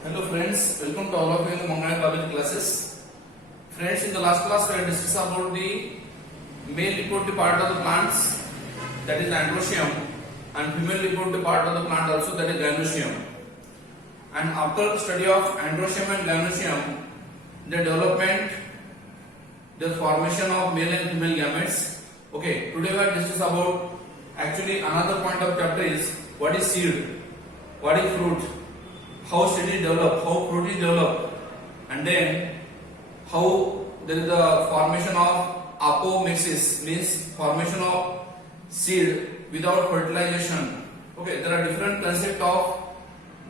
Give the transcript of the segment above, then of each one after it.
Hello friends, welcome to all of you in the Mongana Biology classes. Friends, in the last class we had discussed about the male reproductive part of the plants, that is androecium, and female reproductive part of the plant also, that is gynoecium. And after the study of androecium and gynoecium, the development, the formation of male and female gametes. Okay, today we have discussed about actually another point of chapter is what is seed, what is fruit, how seed is developed, how fruit is developed, and then how there is the formation of apomixis, means formation of seed without fertilization. Okay, there are different concept of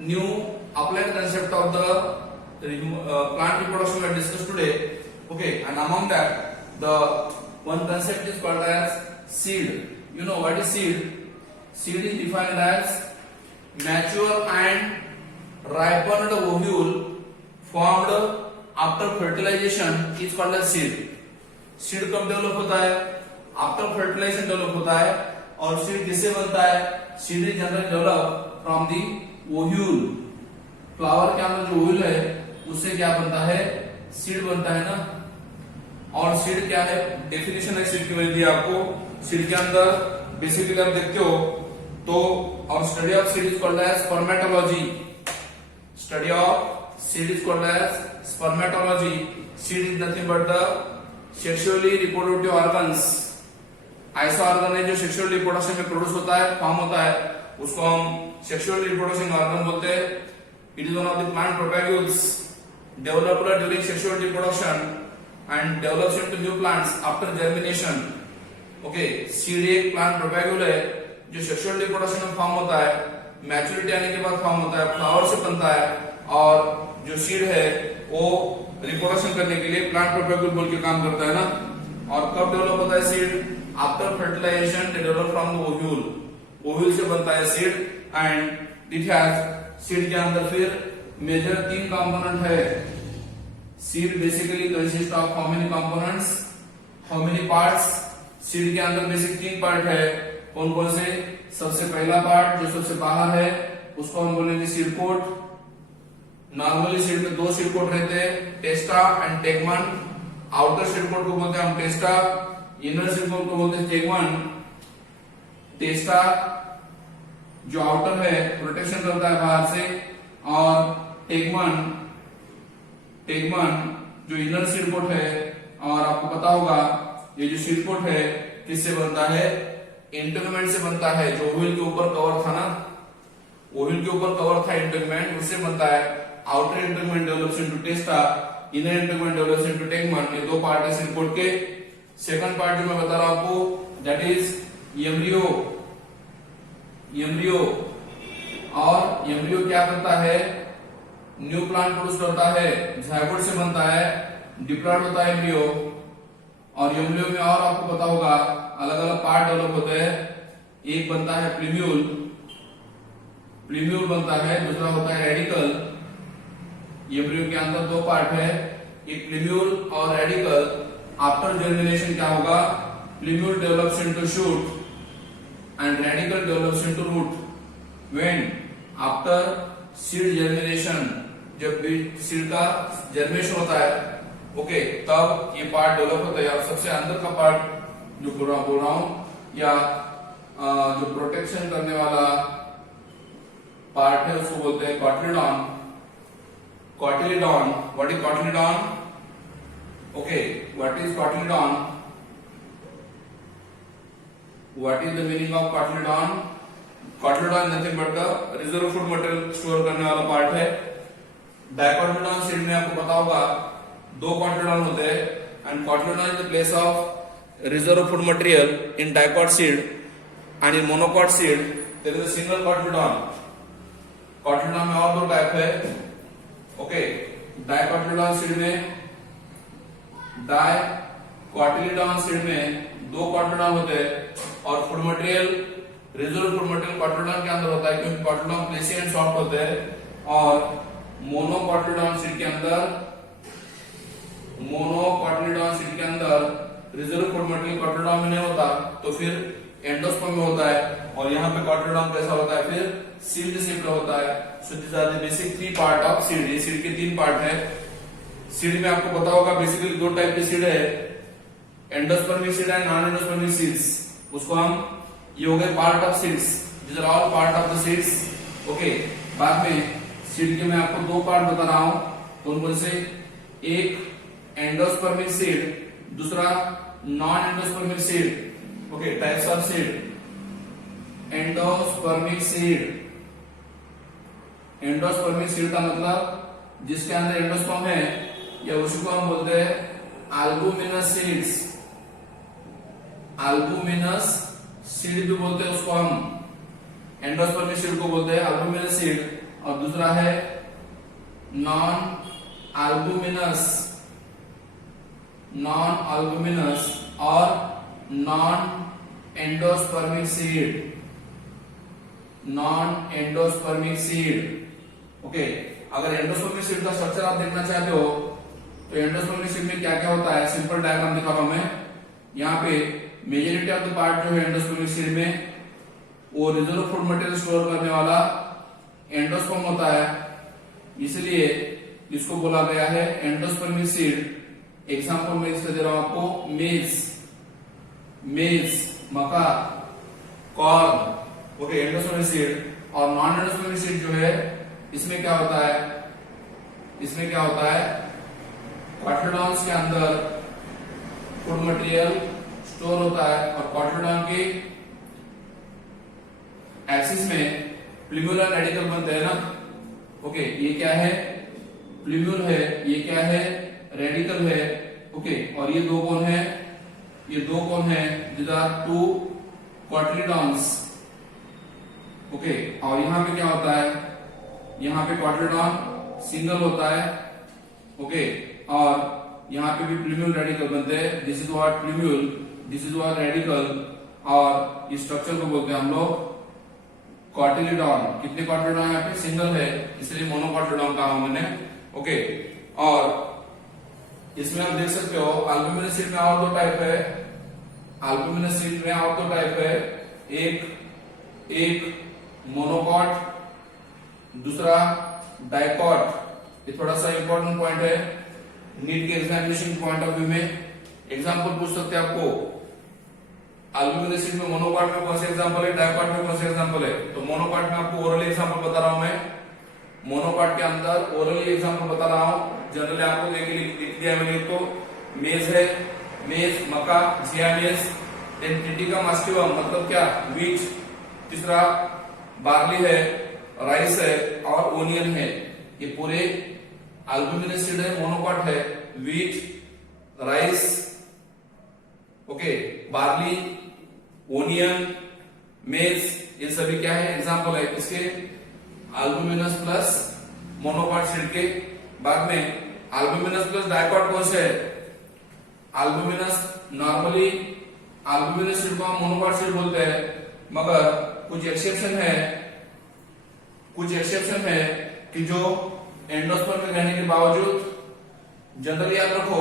new applied concept of the plant reproduction we have discussed today. Okay, and among that the one concept is called as seed. You know what is seed? Seed is defined as mature and ripened ovule formed after fertilization is called as seed. Seed कब develop होता है? After fertilization develop होता है. और seed किससे बनता है? Seed is generally develop from the ovule. Flower के अंदर जो ओव्यूल है उससे क्या बनता है? सीड बनता है ना. और सीड क्या है? डेफिनेशन है सीड की मैंने दी आपको. सीड के अंदर बेसिकली आप देखते हो तो और study of seed is called as spermatology. Study of seed is called as spermatology. Seed is nothing but the sexually reproductive organs. ऐसा ऑर्गन है जो सेक्सुअल रिप्रोडक्शन में प्रोड्यूस होता है, फॉर्म होता है, उसको हम सेक्सुअल रिप्रोडक्शन ऑर्गन बोलते हैं. It is one of the plant propagules developed during sexual reproduction and develops into new plants after germination. Okay, seed एक प्लांट प्रोपैग्यूल है जो सेक्सुअल रिप्रोडक्शन में फॉर्म होता है, मैच्योरिटी आने के बाद फॉर्म होता है, फ्लावर से बनता है, और जो सीड है वो रिप्रोडक्शन करने के लिए प्लांट प्रोपैग्यूल बोल के काम करता है ना. और कब डेवलप होता है seed? After fertilization develop from the ovule. Ovule से बनता है seed and it has seed के अंदर फिर मेजर 3 कंपोनेंट है. Seed basically consist of how many components, how many parts? Seed के अंदर बेसिक 3 पार्ट है. कौन कौन से? सबसे पहला पार्ट जो सबसे बाहर है उसको हम बोलेंगे सीड कोट. नॉर्मली सीड में 2 सीड कोट रहते हैं, टेस्टा एंड टेगमन. आउटर सीड कोट को बोलते हैं हम टेस्टा, इनर सीड कोट को बोलते हैं टेगमन. टेस्टा जो आउटर है प्रोटेक्शन करता है बाहर से, और टेगमन जो इनर सीड कोट है. और आपको पता होगा ये जो सीड कोट है किससे बनता है? इंटेगुमेंट से बनता है. जो ओव्यूल के ऊपर कवर था ना, ओव्यूल के ऊपर कवर था इंटेगुमेंट, उससे बनता है. Outer integument develops into टेस्टा, inner integument develops into टेगमन. ये 2 पार्ट है सीड कोट के. सेकंड पार्ट जो मैं बता रहा हूं आपको दैट इज एम्ब्रियो. और एम्ब्रियो क्या करता है? न्यू प्लांट प्रोड्यूस करता है. जायगोट से बनता है, डिप्लॉयड होता है एम्ब्रियो. और एम्ब्रियो में और आपको पता होगा अलग अलग पार्ट डेवलप होते हैं. एक बनता है प्लीम्यूल बनता है, दूसरा होता है रेडिकल. एम्ब्रियो के अंदर 2 पार्ट है, एक प्लीम्यूल और रेडिकल. आफ्टर जर्मिनेशन क्या होगा? Plumule develops into shoot and radical develops into root. When after seed germination, जब सीड का जर्मिनेशन होता है, ओके, तब ये पार्ट डेवलप होता है. और सबसे अंदर का पार्ट जो बोल रहा हूं या जो प्रोटेक्शन करने वाला पार्ट है उसको बोलते हैं cotyledon. What is cotyledon? Okay, what is cotyledon? What is the meaning of cotyledon? Cotyledon nothing but the reserve food material store करने वाला पार्ट है. डाइकोटिलीडॉन सीड में आपको पता होगा 2 कॉटिलीडॉन होते हैं. And cotyledon is the place of reserve food material in dicot seed, and in monocot seed there is a single cotyledon. cotyledon में और 2 टाइप है. ओके, डाइकोटिलीडॉन सीड में 2 कॉटिलीडॉन होते हैं. और food material, reserve food material cotyledon के अंदर होता है, क्योंकि कॉटिलीडॉन फ्लेशी एंड सॉफ्ट होते हैं. और मोनोकॉटिलीडॉन सीड के अंदर रिजर्व फूड मटेरियल कॉटिलीडॉन में नहीं होता, तो फिर एंडोस्पर्म में होता है, और यहाँ पे कॉटिलेडॉन कैसा होता है, फिर सीड शेप का होता है। So this are the basic 3 part of seed. ये सीड के 3 पार्ट है। सीड में आपको पता होगा बेसिकली 2 टाइप के सीड है, endospermic seed and non endospermic seeds. उसको हम, ये हो गए part of seeds, this are all part of the seeds. Okay, बाद में सीड के मैं आपको 2 पार्ट बता रहा हूं, कौन से, एक एंडोस्पर्मिक सीड, दूसरा non endospermic seed. Okay, types of seed. Endospermic seed, endospermic seed का मतलब जिसके अंदर एंडोस्पर्म है, या उसी को हम बोलते हैं अल्बुमिनस सीड्स। अल्बुमिनस सीड भी बोलते हैं उसको हम, एंडोस्पर्मिक सीड को बोलते हैं अल्बुमिनस सीड। और दूसरा है नॉन अल्बुमिनस, नॉन अल्बुमिनस और non endospermic seed, non endospermic seed. Okay, अगर एंडोस्पर्मिक सीड का स्ट्रक्चर आप देखना चाहते हो तो एंडोस्पर्मिक सीड में क्या क्या होता है, सिंपल डायग्राम दिखा रहा हूं मैं। यहाँ पे मेजॉरिटी ऑफ द पार्ट जो है एंडोस्पर्मिक सीड में, वो रिजर्व फूड मटेरियल स्टोर करने वाला एंडोस्पर्म होता है, इसलिए इसको बोला गया है एंडोस्पर्मिक सीड। एग्जांपल मैं इसका दे रहा हूं आपको, मेज, मका, कॉर्न। Okay, endospermic seed. और नॉन एंडोस्पर्मिक सीड जो है, इसमें क्या होता है, इसमें क्या होता है, कॉटिलेडॉन्स के अंदर फूड मटेरियल स्टोर होता है, और कॉटिलेडॉन के एक्सिस में प्लूम्यूलर रेडिकल बनते हैं ना। ओके, ये क्या है, प्लूम्यूल है, ये क्या है, रेडिकल है। ओके, और ये 2 कौन है, ये 2 कौन है, these are 2 कॉटिलेडॉन्स। ओके, और यहाँ पे क्या होता है, यहाँ पे कॉटिलेडॉन सिंगल होता है। ओके, और यहाँ पे भी प्लूम्यूल रेडिकल बनते हैं, this is what plumule, this is what radical, और इस स्ट्रक्चर को बोलते हैं हम लोग कॉटिलेडॉन। कितने कॉटिलेडॉन यहाँ पे, सिंगल है, इसलिए मोनोकॉटिलेडॉन कहा मैंने। ओके, और इसमें आप देख सकते हो अल्बुमिनस सीड में और 2 टाइप है, अल्बुमिनस सीड में और 2 टाइप है, एक मोनोकॉट, दूसरा डाइकॉट। ये थोड़ा सा इंपॉर्टेंट पॉइंट है नीट के एग्जामिनेशन पॉइंट ऑफ व्यू में। एग्जांपल पूछ सकते हैं आपको, अल्बुमिनस सीड में मोनोकॉट में कौन से एग्जांपल है, डाइकॉट में कौन से एग्जांपल है। तो मोनोकॉट में आपको ओरली एग्जांपल बता रहा हूं मैं, मोनोकॉट के अंदर ओरली एग्जांपल बता रहा हूं। जनरली आपको लिख दिया मैंने, तो मेज है, मेज, मका, जिया मेज, देन ट्रिटिकम मास्टिवम मतलब क्या, व्हीट, तीसरा बार्ली है, राइस है, और ओनियन है। ये पूरे अल्बुमिनस सीड है, मोनोकॉट है, wheat, rice, okay, barley, onion, मेज, ये सभी क्या है, एग्जांपल है इसके अल्बुमिनस प्लस मोनोकॉट सीड के। बाद में अल्बुमिनस प्लस डाइकॉट कौन से है, अल्बुमिनस, नॉर्मली अल्बुमिनस सीड को हम मोनोकॉट सीड बोलते हैं, मगर कुछ एक्सेप्शन है कि जो एंडोस्पर्म में रहने के बावजूद, जनरली याद रखो,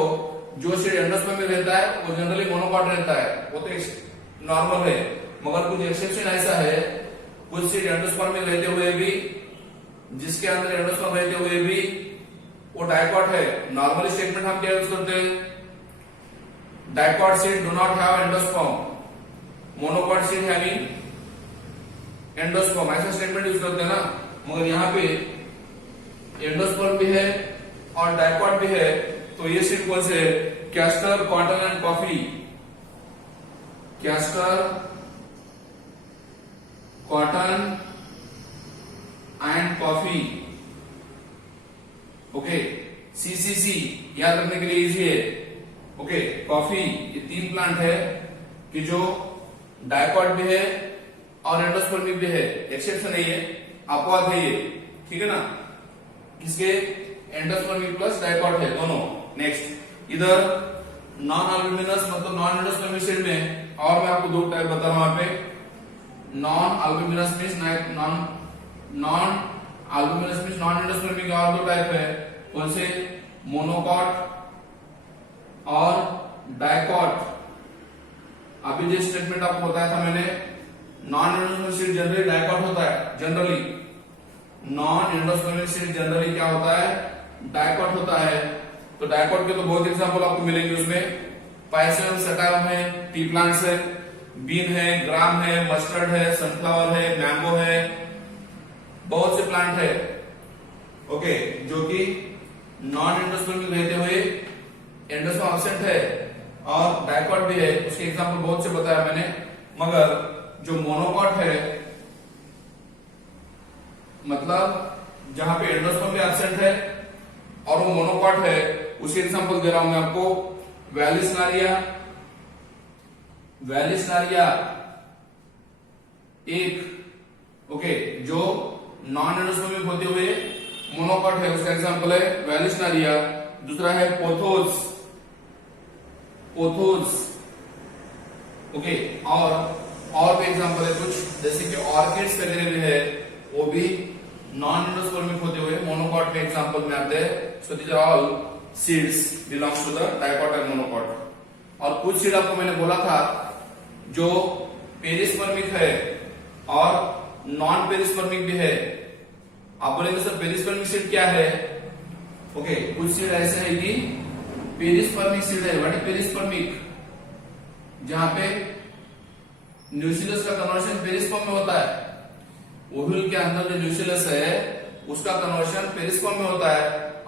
जो सीड एंडोस्पर्म में रहता है वो जनरली मोनोकॉट रहता है, वो तो नॉर्मल है। मगर कुछ एक्सेप्शन ऐसा है, कुछ सीड एंडोस्पर्म में रहते हुए भी, जिसके अंदर एंडोस्पर्म रहते हुए भी वो डाइकॉट है। नॉर्मली स्टेटमेंट हम क्या यूज करते हैं, dicot seed do not have endosperm, monocot seed having endosperm, ऐसा स्टेटमेंट यूज करते हैं ना। मगर यहाँ पे एंडोस्पर्म भी है और डाइकॉट भी है, तो ये सीड कौन से, castor, cotton and coffee, castor, cotton and coffee. Okay, CCC याद रखने के लिए इजी है। ओके, कॉफी, ये 3 प्लांट है कि जो डाइकॉट भी है और एंडोस्पर्मिक भी है, एक्सेप्शन है ये, अपवाद है ये, ठीक है ना। किसके, एंडोस्पर्मिक प्लस डाइकॉट है दोनों। नेक्स्ट, इधर नॉन अल्बुमिनस मतलब नॉन एंडोस्पर्मिक सीड में, और मैं आपको 2 टाइप बता रहा हूं यहाँ पे। Non albuminous means non albuminous means non endospermic, और 2 टाइप है, कौन से, मोनोकॉट और डाइकॉट। अभी जो स्टेटमेंट आपको बताया था मैंने, non endospermic seed generally dicot होता है। Generally non endospermic seed generally क्या होता है, डाइकॉट होता है। तो डाइकॉट के तो बहुत एग्जांपल आपको मिलेंगे उसमें, पाइसियम सटारम है, टी प्लांट्स है, बीन है, ग्राम है, मस्टर्ड है, सनफ्लावर है, मैंगो है, बहुत से प्लांट है ओके, जो कि नॉन एंडोस्पर्मिक रहते हुए एंडोस्पर्म एब्सेंट है और डाइकॉट भी है। उसके एग्जांपल बहुत से बताया मैंने, मगर जो मोनोकॉट है, मतलब जहां पे एंडोस्पर्म भी एब्सेंट है और वो मोनोकॉट है, उसके एग्जांपल दे रहा हूं मैं आपको। वैलिसनारिया एक ओके, जो नॉन एंडोस्पर्मिक होते हुए मोनोकॉट है, उसका एग्जांपल है वैलिसनारिया। दूसरा है पोथोस ओके, और भी एग्जांपल है कुछ, जैसे कि ऑर्किड्स वगैरह भी है, वो भी नॉन एंडोस्पर्मिक होते हुए मोनोकॉट के एग्जांपल में आते हैं। So these are all seeds belongs to the dicot and monocot. और कुछ सीड आपको मैंने बोला था जो पेरिस्पर्मिक है और नॉन पेरिस्पर्मिक भी है। आप बोलेंगे सर पेरिस्पर्मिक सीड क्या है? ओके, कुछ सीड ऐसे है कि पेरिस्पर्मिक सीड है। What is perispermic? जहां पे न्यूक्लियस का कन्वर्शन पेरिस्पर्म में होता है। ओव्यूल के अंदर जो न्यूक्लियस है उसका कन्वर्शन पेरिस्पर्म में होता है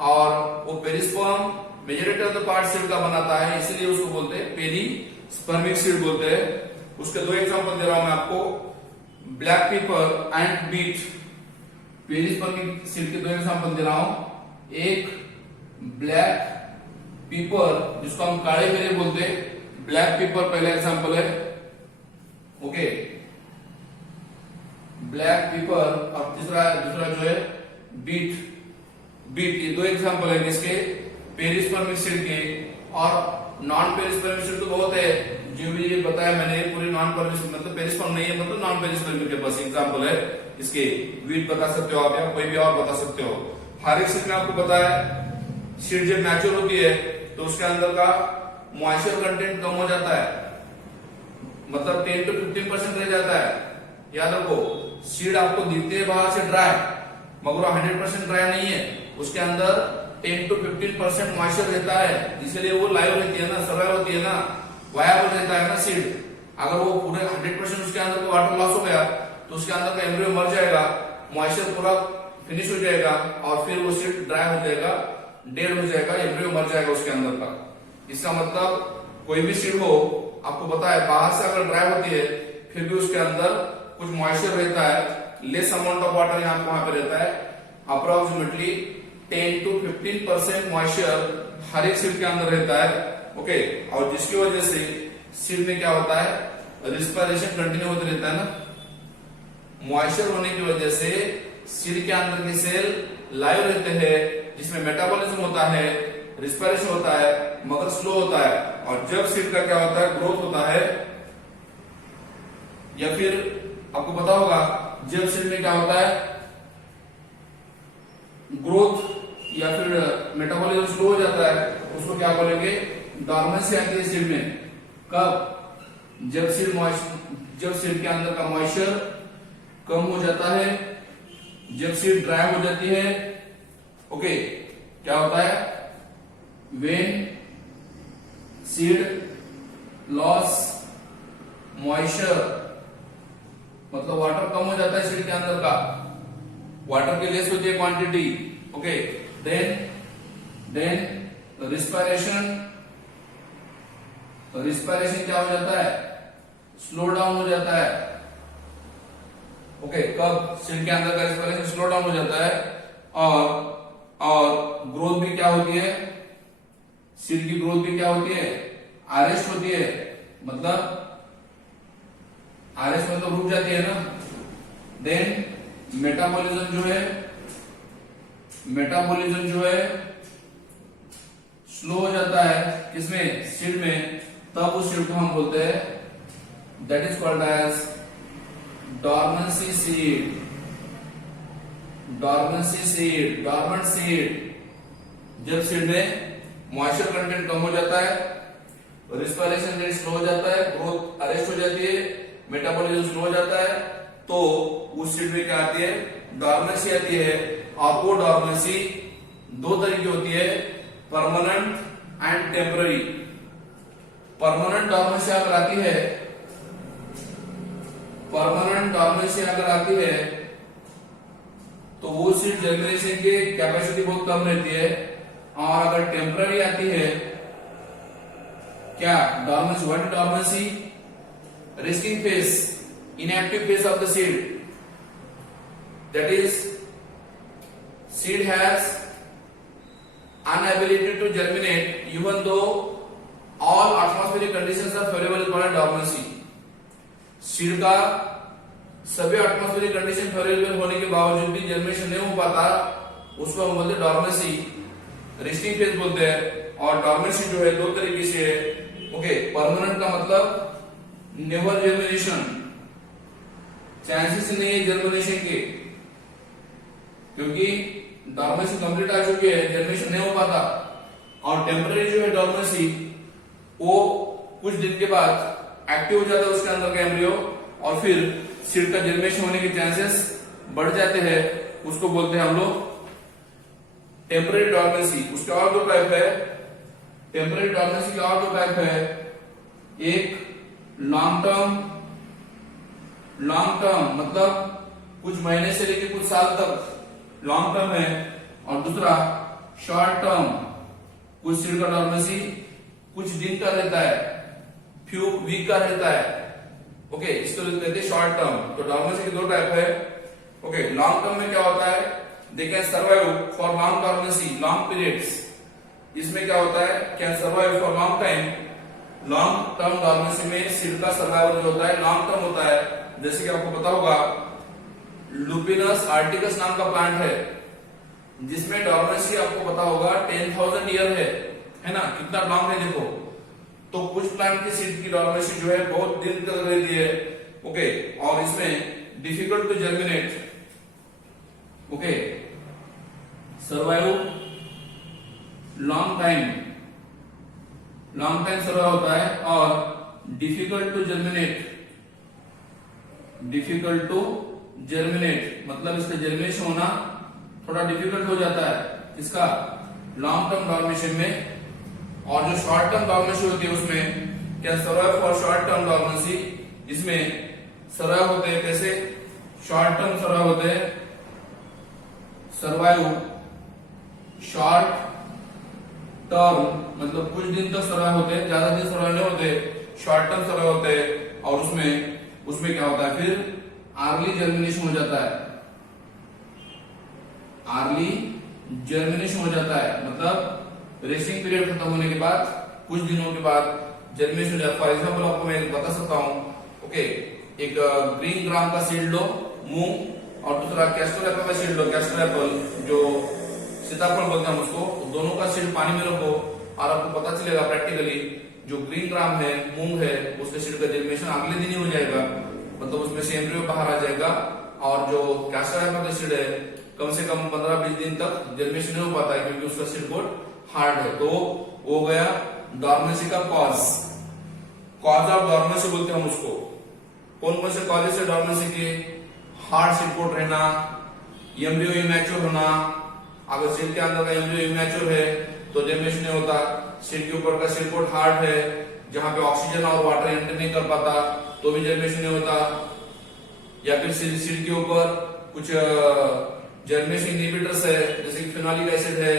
और वो perisperm majority of the part seed का बनाता है, इसलिए उसको बोलते हैं पेरिस्पर्मिक सीड बोलते हैं। उसके दो एग्जांपल दे रहा हूं मैं आपको, black pepper and beet. Perispermic seed के दो एग्जांपल दे रहा हूं। एक ब्लैक पेपर, जिसको हम काले मेरे बोलते हैं, ब्लैक पेपर पहला एग्जांपल है ओके, ब्लैक पेपर। और दूसरा जो है बीट। ये दो एग्जांपल है किसके? पेरिस्पर्मिक सीड के। और नॉन पेरिस्पर्मिक सीड तो बहुत है, जो भी ये बताया मैंने, पूरी नॉन पेरिस्पर्मिक मतलब पेरिस्पर्म नहीं है, मतलब नॉन पेरिस्पर्मिक के बस एग्जांपल है इसके। वीट बता सकते हो आप या कोई भी और बता सकते हो। हर एक सीड में आपको पता है, सीड जब मैच्योर होती है तो उसके अंदर का मॉइस्चर कंटेंट कम हो जाता है, मतलब 10 to 15% रह जाता है। याद रखो, सीड आपको दिखते है बाहर से ड्राई, मगर 100% ड्राई नहीं है। उसके अंदर 10 to 15% मॉइस्चर रहता है, इसलिए वो लाइव रहती है ना, सर्वाइव होती है ना, वायबल रहता है ना सीड। अगर वो पूरे 100% उसके अंदर वाटर लॉस हो गया तो उसके अंदर का एम्ब्रियो मर जाएगा, मॉइस्चर पूरा फिनिश हो जाएगा और फिर वो सीड ड्राई हो जाएगा, डेड हो जाएगा, एम्ब्रियो मर जाएगा उसके अंदर का। इसका मतलब कोई भी सीड हो, आपको पता है बाहर से अगर ड्राई होती है फिर भी उसके अंदर कुछ मॉइस्चर रहता है, लेस अमाउंट ऑफ वाटर यहाँ वहां पे रहता है, अप्रोक्सीमेटली 10 to 15% मॉइस्चर हर एक सीड के अंदर रहता है ओके। और जिसकी वजह से सीड में क्या होता है, रिस्पिरेशन कंटिन्यू होते रहता है ना। मॉइस्चर होने की वजह से सीड के अंदर के सेल लाइव रहते हैं, जिसमें मेटाबॉलिज्म होता है, रिस्पिरेशन होता है, मगर स्लो होता है। और जब सीड का क्या होता है, ग्रोथ होता है, या फिर आपको पता होगा जब सीड में क्या होता है, ग्रोथ या फिर मेटाबॉलिज्म स्लो हो जाता है, उसको क्या बोलेंगे, डॉर्मेंसी आती है सीड में। कब? जब सीड के अंदर का मॉइस्चर कम हो जाता है, जब सीड ड्राई हो जाती है ओके, क्या होता है, when seed loss moisture, मतलब वाटर कम हो जाता है सीड के अंदर का, वाटर की लेस होती है क्वांटिटी ओके। देन रिस्पिरेशन क्या हो जाता है, स्लो डाउन हो जाता है ओके। कब? सीड के अंदर का रिस्पिरेशन स्लो डाउन हो जाता है। और ग्रोथ भी क्या होती है, सीड की ग्रोथ भी क्या होती है, अरेस्ट होती है, मतलब अरेस्ट मतलब रुक जाती है ना। देन मेटाबॉलिज्म जो है स्लो हो जाता है, किसमें, सीड में। तब उस सीड को हम बोलते हैं, that is called as dormancy seed. Dormant seed. जब सीड में मॉइस्चर कंटेंट कम हो जाता है, रिस्पायरेशन रेट स्लो हो जाता है, ग्रोथ अरेस्ट हो जाती है, मेटाबॉलिज्म स्लो हो जाता है, तो उस सीड में क्या आती है, डॉर्मेंसी आती है। और वो डॉर्मेंसी दो तरह की होती है, permanent and temporary. Permanent dormancy अगर आती है, परमानेंट डॉर्मेंसी अगर आती है तो वो सीड जर्मिनेशन की कैपेसिटी बहुत कम रहती है। और अगर टेम्पररी आती है, क्या dormancy, what dormancy, resting phase, inactive phase of the seed, that is seed has inability to germinate even though all atmospheric conditions are favorable for dormancy। Seed का सभी एटमॉस्फेरिक कंडीशन फेवरेबल होने के बावजूद भी germination नहीं हो पाता, उसको हम बोलते हैं डॉर्मेंसी, रेस्टिंग फेज बोलते हैं। और डॉर्मेंसी जो है दो तरीके से है। ओके, परमानेंट का मतलब नेवर जर्मिनेशन, चांसेस नहीं है जर्मिनेशन के, क्योंकि डॉर्मेंसी कंप्लीट आ चुकी है, जर्मिनेशन नहीं हो पाता। और टेम्पररी जो है डॉर्मेंसी, वो कुछ दिन के बाद एक्टिव हो जाता है उसके अंदर का एम्ब्रियो, और फिर सीड का जर्मिनेशन होने के चांसेस बढ़ जाते हैं, उसको बोलते हैं हम लोग टेम्पररी डॉर्मेंसी। उसके और दो टाइप है, टेम्पररी डॉर्मेंसी के और दो टाइप है, एक लॉन्ग टर्म, लॉन्ग टर्म मतलब कुछ महीने से लेकर कुछ साल तक लॉन्ग टर्म है, और दूसरा शॉर्ट टर्म, कुछ सीड का डॉर्मेंसी कुछ दिन का रहता है, फ्यू वीक का रहता है। ओके, इसको कहते हैं शॉर्ट टर्म। तो डॉर्मेंसी के दो टाइप है। ओके, लॉन्ग टर्म में क्या होता है, they can survive for long dormancy, long periods. इसमें क्या होता है, can survive for long time. Long term dormancy में सीड का सर्वाइवल जो होता है लॉन्ग टर्म होता है। जैसे कि आपको पता होगा लुपिनस आर्टिकस नाम का प्लांट है, जिसमें डॉर्मेंसी आपको पता होगा 10,000 ईयर है ना, कितना लॉन्ग है देखो। तो कुछ प्लांट की सीड की डॉर्मेंसी जो है बहुत दिन तक रहती है। ओके, और इसमें difficult to germinate. Okay, survive long time, long time survive होता है, और difficult to germinate, difficult to germinate मतलब इसका जर्मिनेशन होना थोड़ा डिफिकल्ट हो जाता है, इसका लॉन्ग टर्म डॉर्मेशन में। और जो शॉर्ट टर्म डॉर्मेंसी होती है उसमें क्या survive for short term dormancy, इसमें सर्वाइव होते हैं कैसे, शॉर्ट टर्म सर्वाइव होते हैं, सर्वाइव शॉर्ट टर्म मतलब कुछ दिन तक सर्वाइव होते हैं, ज्यादा दिन सर्वाइव नहीं होते, शॉर्ट टर्म सर्वाइव होते हैं। और उसमें क्या होता है, फिर अर्ली जर्मिनेशन हो जाता है, अर्ली जर्मिनेशन हो जाता है, मतलब रेस्टिंग पीरियड खत्म होने के बाद कुछ दिनों के बाद जर्मिनेशन हो जाता है। फॉर एग्जाम्पल आपको मैं बता सकता हूँ। ओके, एक ग्रीन ग्राम का सीड लो, मूंग, और दूसरा कैस्टर एप्पल का सीड लो, कैस्टर एप्पल जो सीताफल बोलते हैं उसको, दोनों का सीड पानी में रखो और आपको पता चलेगा प्रैक्टिकली जो ग्रीन ग्राम है, मूंग है, उसके सीड का जर्मिनेशन अगले दिन ही हो जाएगा, मतलब उसमें से एम्ब्रियो बाहर आ जाएगा। और जो कैस्टर एप्पल का सीड है कम से कम 15-20 दिन तक जर्मिनेशन नहीं हो पाता है, क्योंकि उसका सीड कोड हार्ड है। तो हो गया डॉर्मेंसी का कॉज, कॉज ऑफ डॉर्मेंसी बोलते हैं हम उसको। कौन कौन से कॉजेस है डॉर्मेंसी के, हार्ड सीड कोड रहना, एम्ब्रियो इमैच्योर होना। अगर सीड के अंदर का एम्ब्रियो इमैच्योर है तो जर्मिनेशन नहीं होता। सीड के ऊपर का सीड कोड हार्ड है, जहां पे ऑक्सीजन और वाटर एंटर नहीं कर पाता तो भी जर्मिनेशन नहीं होता। या फिर सीड के ऊपर कुछ जर्मिनेशन इनहिबिटर्स है, जैसे कि फिनोलिक एसिड है,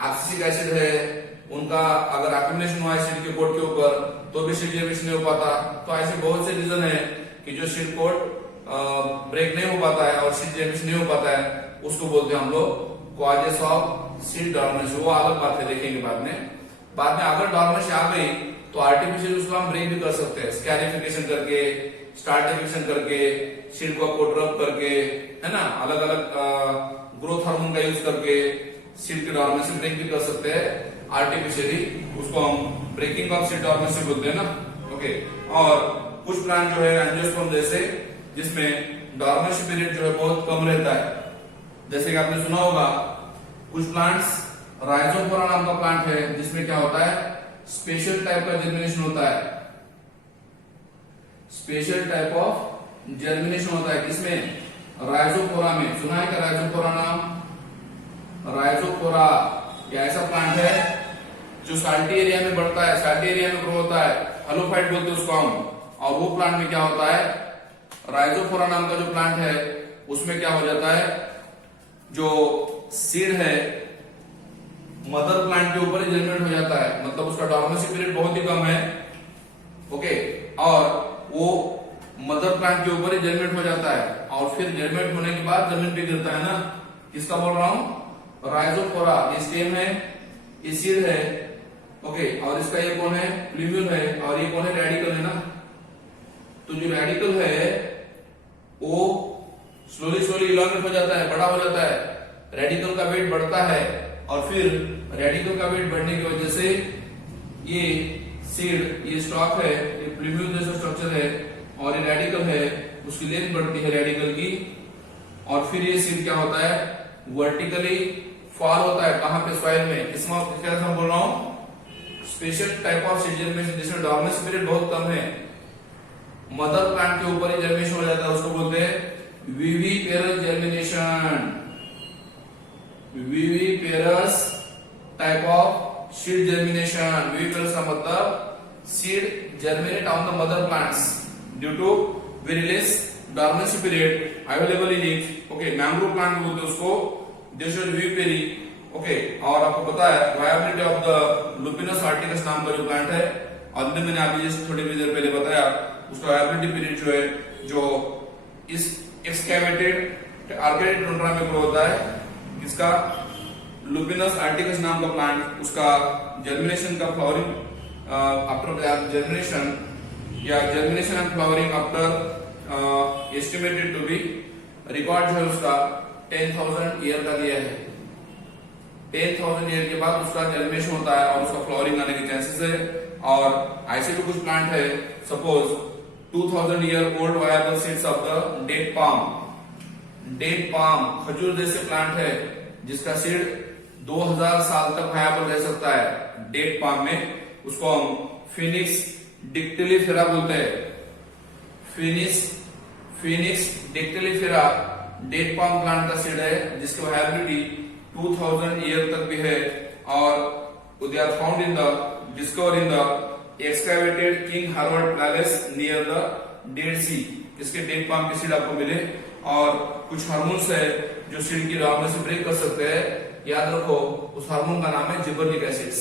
एब्सिसिक एसिड है, उनका अगर एक्यूमुलेशन हुआ है सीड के कोड के ऊपर तो भी सीड जर्मिनेशन नहीं हो पाता। तो ऐसे बहुत से रीजन है कि जो सीड कोड ब्रेक नहीं हो पाता है और सीड जर्मिनेशन नहीं हो पाता है, उसको बोलते हैं हम लोग कॉजेस ऑफ सीड डॉर्मेंसी। वो अलग बात है, देखेंगे बाद में। अगर डॉर्मेंसी आ गई तो आर्टिफिशियल उसको हम ब्रेक भी कर सकते हैं, स्कैरिफिकेशन करके, स्टार्टिफिकेशन करके, सीड को कोड रब करके, है ना, अलग अलग ग्रोथ हार्मोन का यूज करके सीड की डॉर्मेंसी ब्रेक भी कर सकते हैं आर्टिफिशियली, उसको हम ब्रेकिंग ऑफ सीड डॉर्मेंसी बोलते हैं ना। ओके, और कुछ प्लांट जो है एंजियोस्पर्म जैसे, जिसमें डॉर्मेंसी पीरियड जो है बहुत कम रहता है। जैसे कि आपने सुना होगा कुछ प्लांट्स, राइजोफोरा नाम का प्लांट है, जिसमें क्या होता है स्पेशल टाइप का जर्मिनेशन होता है, स्पेशल टाइप ऑफ जर्मिनेशन होता है। किसमें? राइजोफोरा में। सुना है क्या राइजोफोरा नाम? राइजोफोरा ये ऐसा प्लांट है जो साल्टी एरिया में बढ़ता है, साल्टी एरिया में ग्रो होता है, हेलोफाइट बोलते हैं उसको हम। और वो प्लांट में क्या होता है, राइजोफोरा नाम का जो प्लांट है उसमें क्या हो जाता है, जो सीड है मदर प्लांट के ऊपर ही जर्मिनेट हो जाता है, मतलब उसका डॉर्मेंसी पीरियड बहुत ही कम है। ओके, और वो मदर प्लांट के ऊपर ही जर्मिनेट हो जाता है और फिर जर्मिनेट होने के बाद जमीन पे गिरता है ना। किसका बोल रहा हूं? राइजोफोरा। ये स्टेम है, ये सीड है। ओके, और इसका ये कौन है? प्लूम्यूल है। और ये कौन है? रेडिकल है ना। तो जो रेडिकल है वो स्लोली स्लोली इलांगेट हो जाता है, बड़ा हो जाता है। रेडिकल का वेट बढ़ता है और फिर रेडिकल का वेट बढ़ने की वजह से ये सीड, ये स्टॉक है, ये प्लूम्यूल जैसा स्ट्रक्चर है और ये रेडिकल है, उसकी लेंथ बढ़ती है रेडिकल की। और फिर ये सीड क्या होता है? वर्टिकली फॉल होता है। कहां पे? सॉइल में। इसमें क्या बोल रहा हूं? Special type of seed germination जिसमें डॉर्मेंसी पीरियड बहुत कम है, मदर प्लांट के ऊपर ही जर्मिनेशन हो जाता है, उसको बोलते हैं viviparous germination. Viviparous type of seed germination. Viviparous का मतलब seed germinate on the mother plants due to very less dormancy period available in it. Okay, mangrove plant बोलते हैं उसको, दिस इज विविपेरी। ओके, और आपको पता है viability of the lupinus arcticus नाम का जो प्लांट है, और मैंने अभी जैसे थोड़ी देर पहले बताया, उसका वायबिलिटी पीरियड जो है, जो इस एक्सकैवेटेड आर्केडेड टुंड्रा में ग्रो होता है। किसका? लुपिनस आर्टिकस नाम का प्लांट, उसका जर्मिनेशन का फ्लावरिंग आफ्टर जर्मिनेशन या germination and flowering after estimated to be record जो है उसका 10,000 ईयर का दिया है। 10,000 ईयर के बाद उसका जर्मिनेशन होता है और उसका फ्लावरिंग आने के चांसेस है। और ऐसे भी कुछ प्लांट है, suppose 2000 year old viable seeds of the date palm. Date palm खजूर जैसे प्लांट है जिसका सीड 2000 साल तक वायबल रह सकता है। डेट पाम में उसको हम फिनिक्स डिक्टिलीफेरा बोलते हैं। Phoenix dactylifera date palm plant का सीड है जिसकी वायबिलिटी 2000 ईयर तक भी है। और they are found in the discover in the excavated king Harvard palace near the Dead Sea. इसके डेट पाम के सीड आपको मिले। और कुछ हार्मोन्स है जो सीड की डॉर्मेंसी ब्रेक कर सकते हैं। याद रखो, उस हार्मोन का नाम है जिबर्लिक एसिड्स।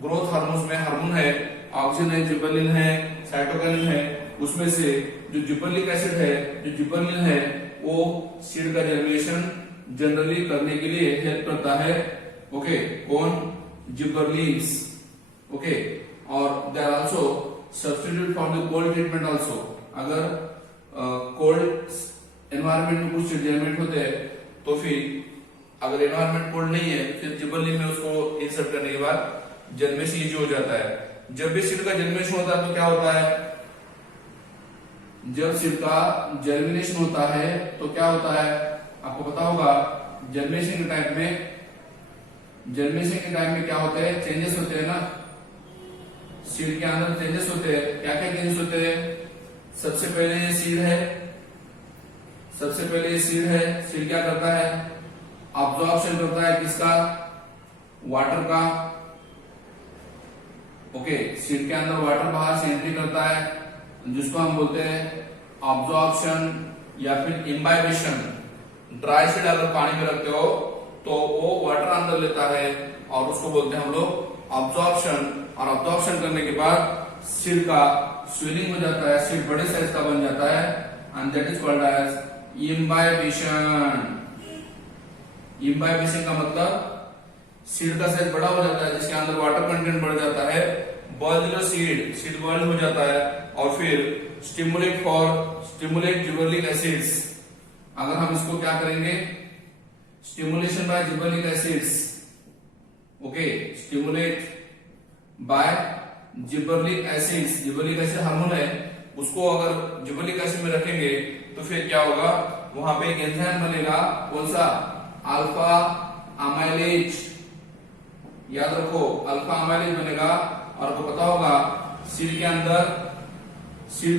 ग्रोथ हार्मोन्स में हार्मोन है, ऑक्सिन है, जिबर्लिन है, साइटोकिनिन है। उसमें से जो जिबर्लिक एसिड है, जो जिबर्लिन है, वो सीड का जर्मिनेशन जनरली करने के लिए हेल्प करता है। ओके, कौन? जिबर्लिन्स। ओके, और they are also substitute for the cold treatment also. अगर कोल्ड एनवायरनमेंट में कुछ सीड जर्मिनेट होते हैं तो फिर अगर एनवायरनमेंट कोल्ड नहीं है फिर जिबर्लिन में उसको इंसर्ट करने के बाद जर्मिनेशन इजी हो जाता है। जब भी सीड का जर्मिनेशन होता है तो क्या होता है? जब सीड का जर्मिनेशन होता है तो क्या होता है? आपको पता होगा, जर्मिनेशन के टाइम में क्या होते हैं? चेंजेस होते हैं ना। सीड के अंदर चेंजेस होते हैं। क्या क्या चेंजेस होते हैं? सबसे पहले ये सीड है। सीड क्या करता है? अब्जॉर्प्शन करता है। किसका? वाटर का। ओके, सीड के अंदर वाटर बाहर से एंट्री करता है जिसको हम बोलते हैं अब्जॉर्प्शन या फिर इम्बाइबेशन। ड्राई सीड अगर पानी में रखते हो तो वो वाटर अंदर लेता है और उसको बोलते हैं हम लोग अब्जॉर्प्शन। और अब्जॉर्प्शन करने के बाद सीड का स्विलिंग हो जाता है, सीड बड़े साइज का बन जाता है and that is called as imbibition. Imbibition का मतलब सीड का साइज बड़ा हो जाता है जिसके अंदर वाटर कंटेंट बढ़ जाता है। बॉइल्ड सीड बॉइल्ड हो जाता है और फिर स्टिमुलेट जिबर्लिक एसिड्स। अगर हम इसको क्या करेंगे? Stimulation by gibberellic acids. Okay, stimulate by gibberellic acids. Gibberellic acid hormone है, उसको अगर जिबर्लिक एसिड में रखेंगे तो फिर क्या होगा? वहां पे एक एंजाइम बनेगा। कौन सा? Alpha amylase. याद रखो अल्फा अमाइलेज बनेगा। और आपको पता होगा सीड के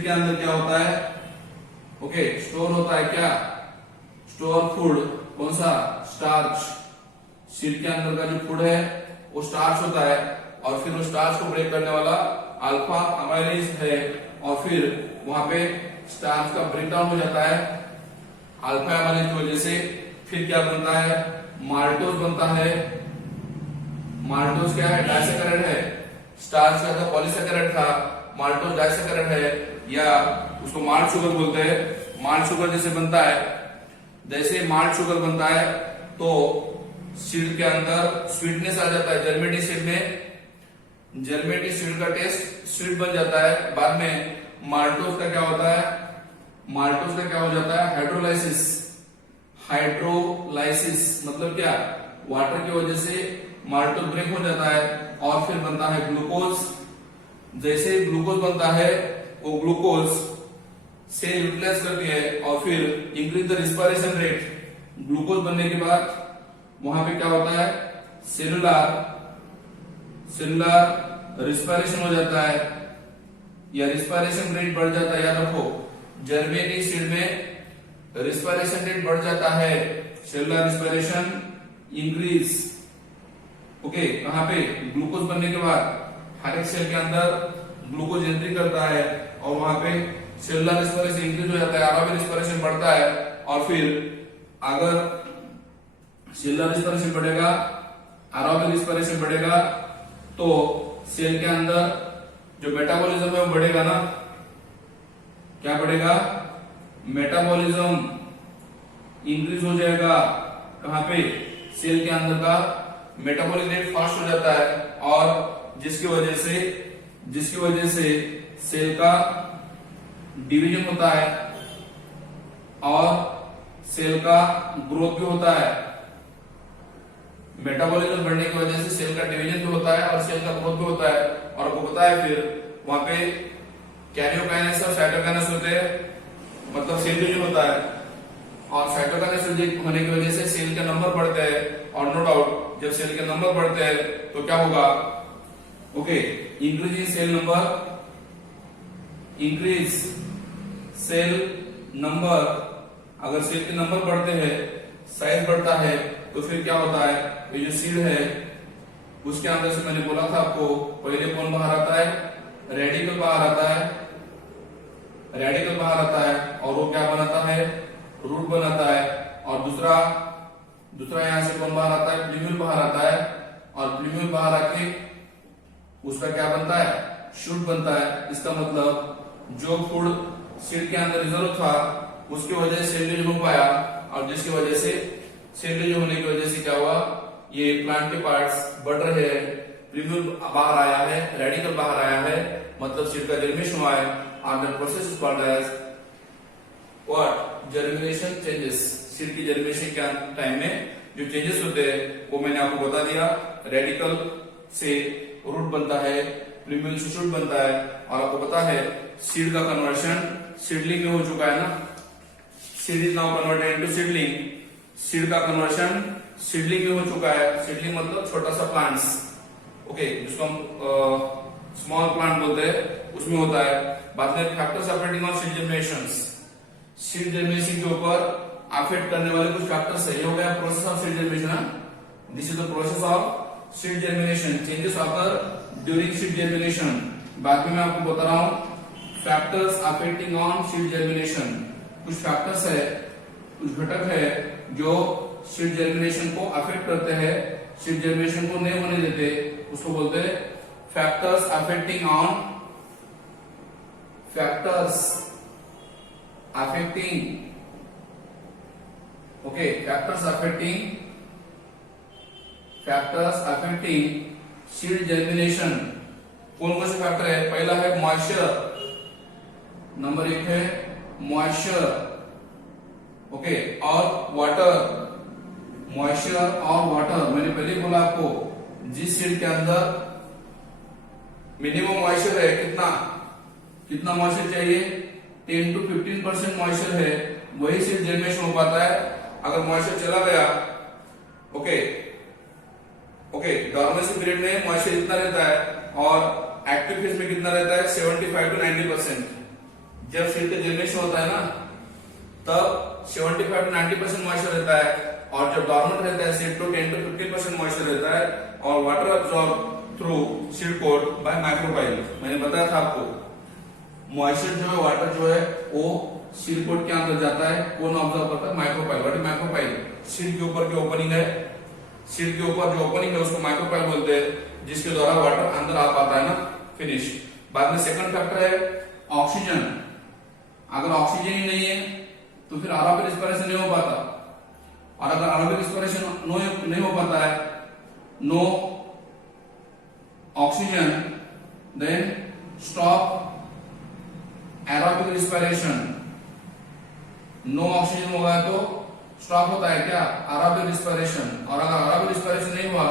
अंदर क्या होता है, ओके, स्टोर होता है क्या, स्टोर फूड, कौन सा, स्टार्च। सीड के अंदर का जो फूड है वो स्टार्च होता है, और फिर वो स्टार्च को ब्रेक करने वाला अल्फा अमाइलेज है, और फिर वहां पे स्टार्च का ब्रेकडाउन हो जाता है अल्फा अमाइलेज की वजह से। फिर क्या बनता है, माल्टोज बनता है। माल्टोज क्या है, डाइसैकेराइड है। स्टार्च का था पॉलीसैकेराइड था, माल्टोज डाइसैकेराइड है, या उसको माल्ट शुगर बोलते हैं। माल्ट शुगर जैसे बनता है, जैसे माल्ट शुगर बनता है तो सीड के अंदर स्वीटनेस आ जाता है। जर्मेटी सीड में, जर्मेटी सीड का टेस्ट स्वीट बन जाता है। बाद में माल्टोज का क्या होता है, माल्टोज का क्या हो जाता है, हाइड्रोलाइसिस। हाइड्रोलाइसिस मतलब क्या, वाटर की वजह से माल्टोज ब्रेक हो जाता है, और फिर बनता है ग्लूकोज। जैसे ग्लूकोज बनता है वो ग्लूकोज सेल यूटिलाइज करती है, और फिर increase the respiration rate. Glucose बनने के बाद वहां पे क्या होता है, सेलुलर रिस्पिरेशन हो जाता है, या रिस्पिरेशन रेट बढ़ जाता है। याद रखो जर्मेटी सीड में रिस्पिरेशन रेट बढ़ जाता है, सेलुलर रिस्पिरेशन इंक्रीज। ओके, कहां पे, ग्लूकोज बनने के बाद हर एक सेल के अंदर ग्लूकोज एंट्री करता है, और वहां पे सेलुलर रिस्पिरेशन इंक्रीज हो जाता है, एरोबिक रिस्पिरेशन बढ़ता है, और फिर अगर सेलुलर रिस्पिरेशन बढ़ेगा, एरोबिक रिस्पिरेशन बढ़ेगा, तो सेल के अंदर जो मेटाबॉलिज्म है वो बढ़ेगा ना। क्या बढ़ेगा, मेटाबॉलिज्म इंक्रीज हो जाएगा। कहां पे, सेल के अंदर का मेटाबॉलिक रेट फास्ट हो जाता है, और जिसकी वजह से सेल का डिवीजन होता है, और सेल का ग्रोथ भी होता है। मेटाबॉलिज्म बढ़ने की वजह से सेल का डिवीजन भी होता है, और सेल का ग्रोथ भी होता है। और आपको पता है फिर वहां पे कैरियोकाइनेसिस और साइटोकाइनेसिस होते हैं, मतलब सेल डिवीजन होता है, और साइटोकाइनेसिस होने की वजह से सेल के नंबर बढ़ते हैं। और नो डाउट जब सेल के नंबर बढ़ते हैं तो क्या होगा, okay, increase in cell number, increase cell number. अगर सेल के नंबर बढ़ते हैं, साइज बढ़ता है, तो फिर क्या होता है, ये जो सीड है उसके अंदर से मैंने बोला था आपको, पहले कौन बाहर आता है, रेडिकल बाहर आता है। रेडिकल बाहर आता है, और वो क्या बनाता है, रूट बनाता है। और दूसरा यहां से कौन बाहर आता है, प्लूम्यूल बाहर आता है, और प्लूम्यूल बाहर आके उसका क्या बनता है, शूट बनता है। इसका मतलब जो फूड सीड के अंदर रिजर्व था उसकी वजह से सेल हो पाया, और जिसकी वजह से सेल होने की वजह से क्या हुआ, ये प्लांट के पार्ट्स बढ़ रहे हैं, प्लूम्यूल बाहर आया है, रेडिकल बाहर आया है, मतलब सीड का जर्मिनेशन हुआ है। and the process is called as what, germination changes। Seed की जर्मिनेशन के टाइम में जो चेंजेस होते हैं वो मैंने आपको बता दिया। रेडिकल से रूट बनता है, प्लूम्यूल से शूट बनता है, और आपको पता है सीड का कन्वर्शन सीडलिंग में हो चुका है ना। Seed is now converted into seedling. Seed का कन्वर्शन सीडलिंग में हो चुका है। सीडलिंग मतलब छोटा सा प्लांट्स, ओके, जिसको हम स्मॉल प्लांट बोलते हैं, उसमें होता है। बाद में factors affecting on seed germination. Seed germination के ऊपर अफेक्ट करने वाले कुछ फैक्टर्स है। ये हो गया process of seed germination. This is the process of seed germination. Changes occur during seed germination. बाद में मैं आपको बता रहा हूं factors affecting on seed germination. कुछ फैक्टर्स है, कुछ घटक है जो सीड जर्मिनेशन को अफेक्ट करते हैं, सीड जर्मिनेशन को नहीं होने देते, उसको बोलते हैं factors affecting on, factors affecting, okay, factors affecting seed germination. कौन कौन से फैक्टर है, पहला है मॉइस्चर, नंबर 1 है मॉइस्चर, ओके, और वाटर। मॉइस्चर और वाटर, मैंने पहले बोला आपको जिस सीड के अंदर मिनिमम मॉइस्चर है, कितना मॉइस्चर चाहिए, 10 to 15% मॉइस्चर है, वही सीड जर्मिनेशन हो पाता है। अगर मॉइस्चर चला गया, ओके, ओके, डॉर्मेंसी पीरियड में मॉइस्चर इतना रहता है और एक्टिव फेज में कितना रहता है 75 टू 90%। जब सीड का जर्मिनेशन होता है ना तब 75 टू 90% मॉइस्चर रहता है, और जब डॉर्मेंट रहता है सीड तो 10 टू 15% मॉइस्चर रहता है, और water absorb through seed coat by micropyle. मैंने बताया था आपको मॉइस्चर जो है वाटर जो है वो सीड कोट के अंदर जाता है, कौन ऑब्जर्व करता है micropyle. What is micropyle? Seed के ऊपर जो ओपनिंग है, सीड के ऊपर जो ओपनिंग है उसको माइक्रोपाइल बोलते हैं, जिसके द्वारा वाटर अंदर आ पाता है ना। फिनिश। बाद में सेकंड फैक्टर है ऑक्सीजन। अगर ऑक्सीजन ही नहीं है तो फिर एरोबिक रेस्पिरेशन नहीं हो पाता, और अगर एरोबिक रेस्पिरेशन नहीं हो पाता है, no oxygen, then stop aerobic respiration. No oxygen होगा तो स्टॉप होता है क्या एरोबिक रेस्पिरेशन, और अगर एरोबिक रेस्पिरेशन नहीं हुआ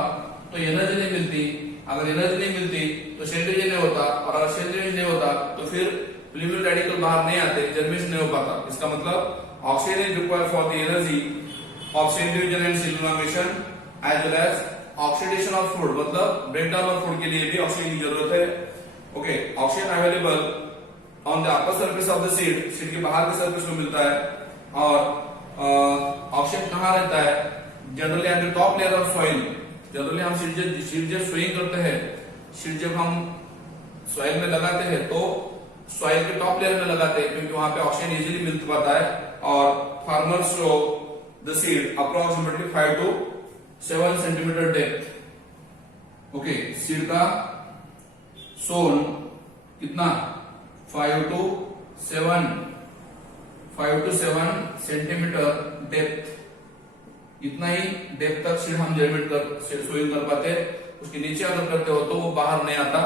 तो एनर्जी नहीं मिलती, अगर एनर्जी नहीं मिलती तो सेंट्रीजन नहीं होता, और अगर सेंट्रीजन नहीं होता तो फिर प्लूमल रेडिकल बाहर नहीं आते, जर्मिनेशन नहीं हो पाता। इसका मतलब oxygen is required for the energy of centrigen and cellulomation as well as oxidation of food, मतलब ब्रेक डाउन ऑफ फूड के लिए भी ऑक्सीजन की जरूरत है। Okay, oxygen available on the upper surface of the seed, seed के बाहर के सरफेस में मिलता है, और ऑक्सीजन कहाँ रहता है? Generally at the top layer of soil. Generally हम सीड जब सोइंग करते हैं, सीड जब हम सॉइल में लगाते हैं तो सॉइल के टॉप लेयर में लगाते हैं, क्योंकि वहां पे ऑक्सीजन इजीली मिल पाता है, और farmers sow the seed approximately 5 to 7 centimetre depth. Okay, seed का सोन कितना 5 टू 7 सेंटीमीटर डेप्थ, इतना ही डेप्थ तक सीड हम जर्मिनेट कर सोइंग कर पाते हैं। उसके नीचे अगर करते हो तो वो बाहर नहीं आता,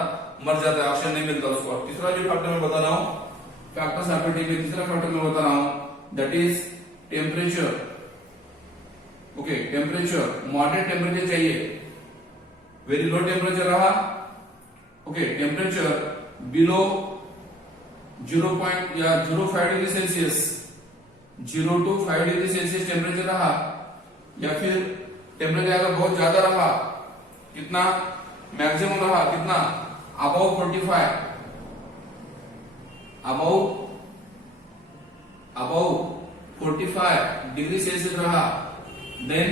मर जाता है, ऑक्सीजन नहीं मिलता उसको। तीसरा जो फैक्टर मैं बता रहा हूँ, फैक्टर्स एफिनिटी में तीसरा फैक्टर मैं बता रहा हूँ, that is temperature. Okay, temperature moderate temperature चाहिए, वेरी लो टेम्परेचर रहा। Okay, temperature below 0.05 degree Celsius, 0 to 5 degree Celsius temperature रहा, या फिर टेम्परेचर अगर बहुत ज्यादा रहा, कितना मैक्सिमम रहा, कितना अबाउ 45, अबाउ 45 डिग्री सेल्सियस रहा, देन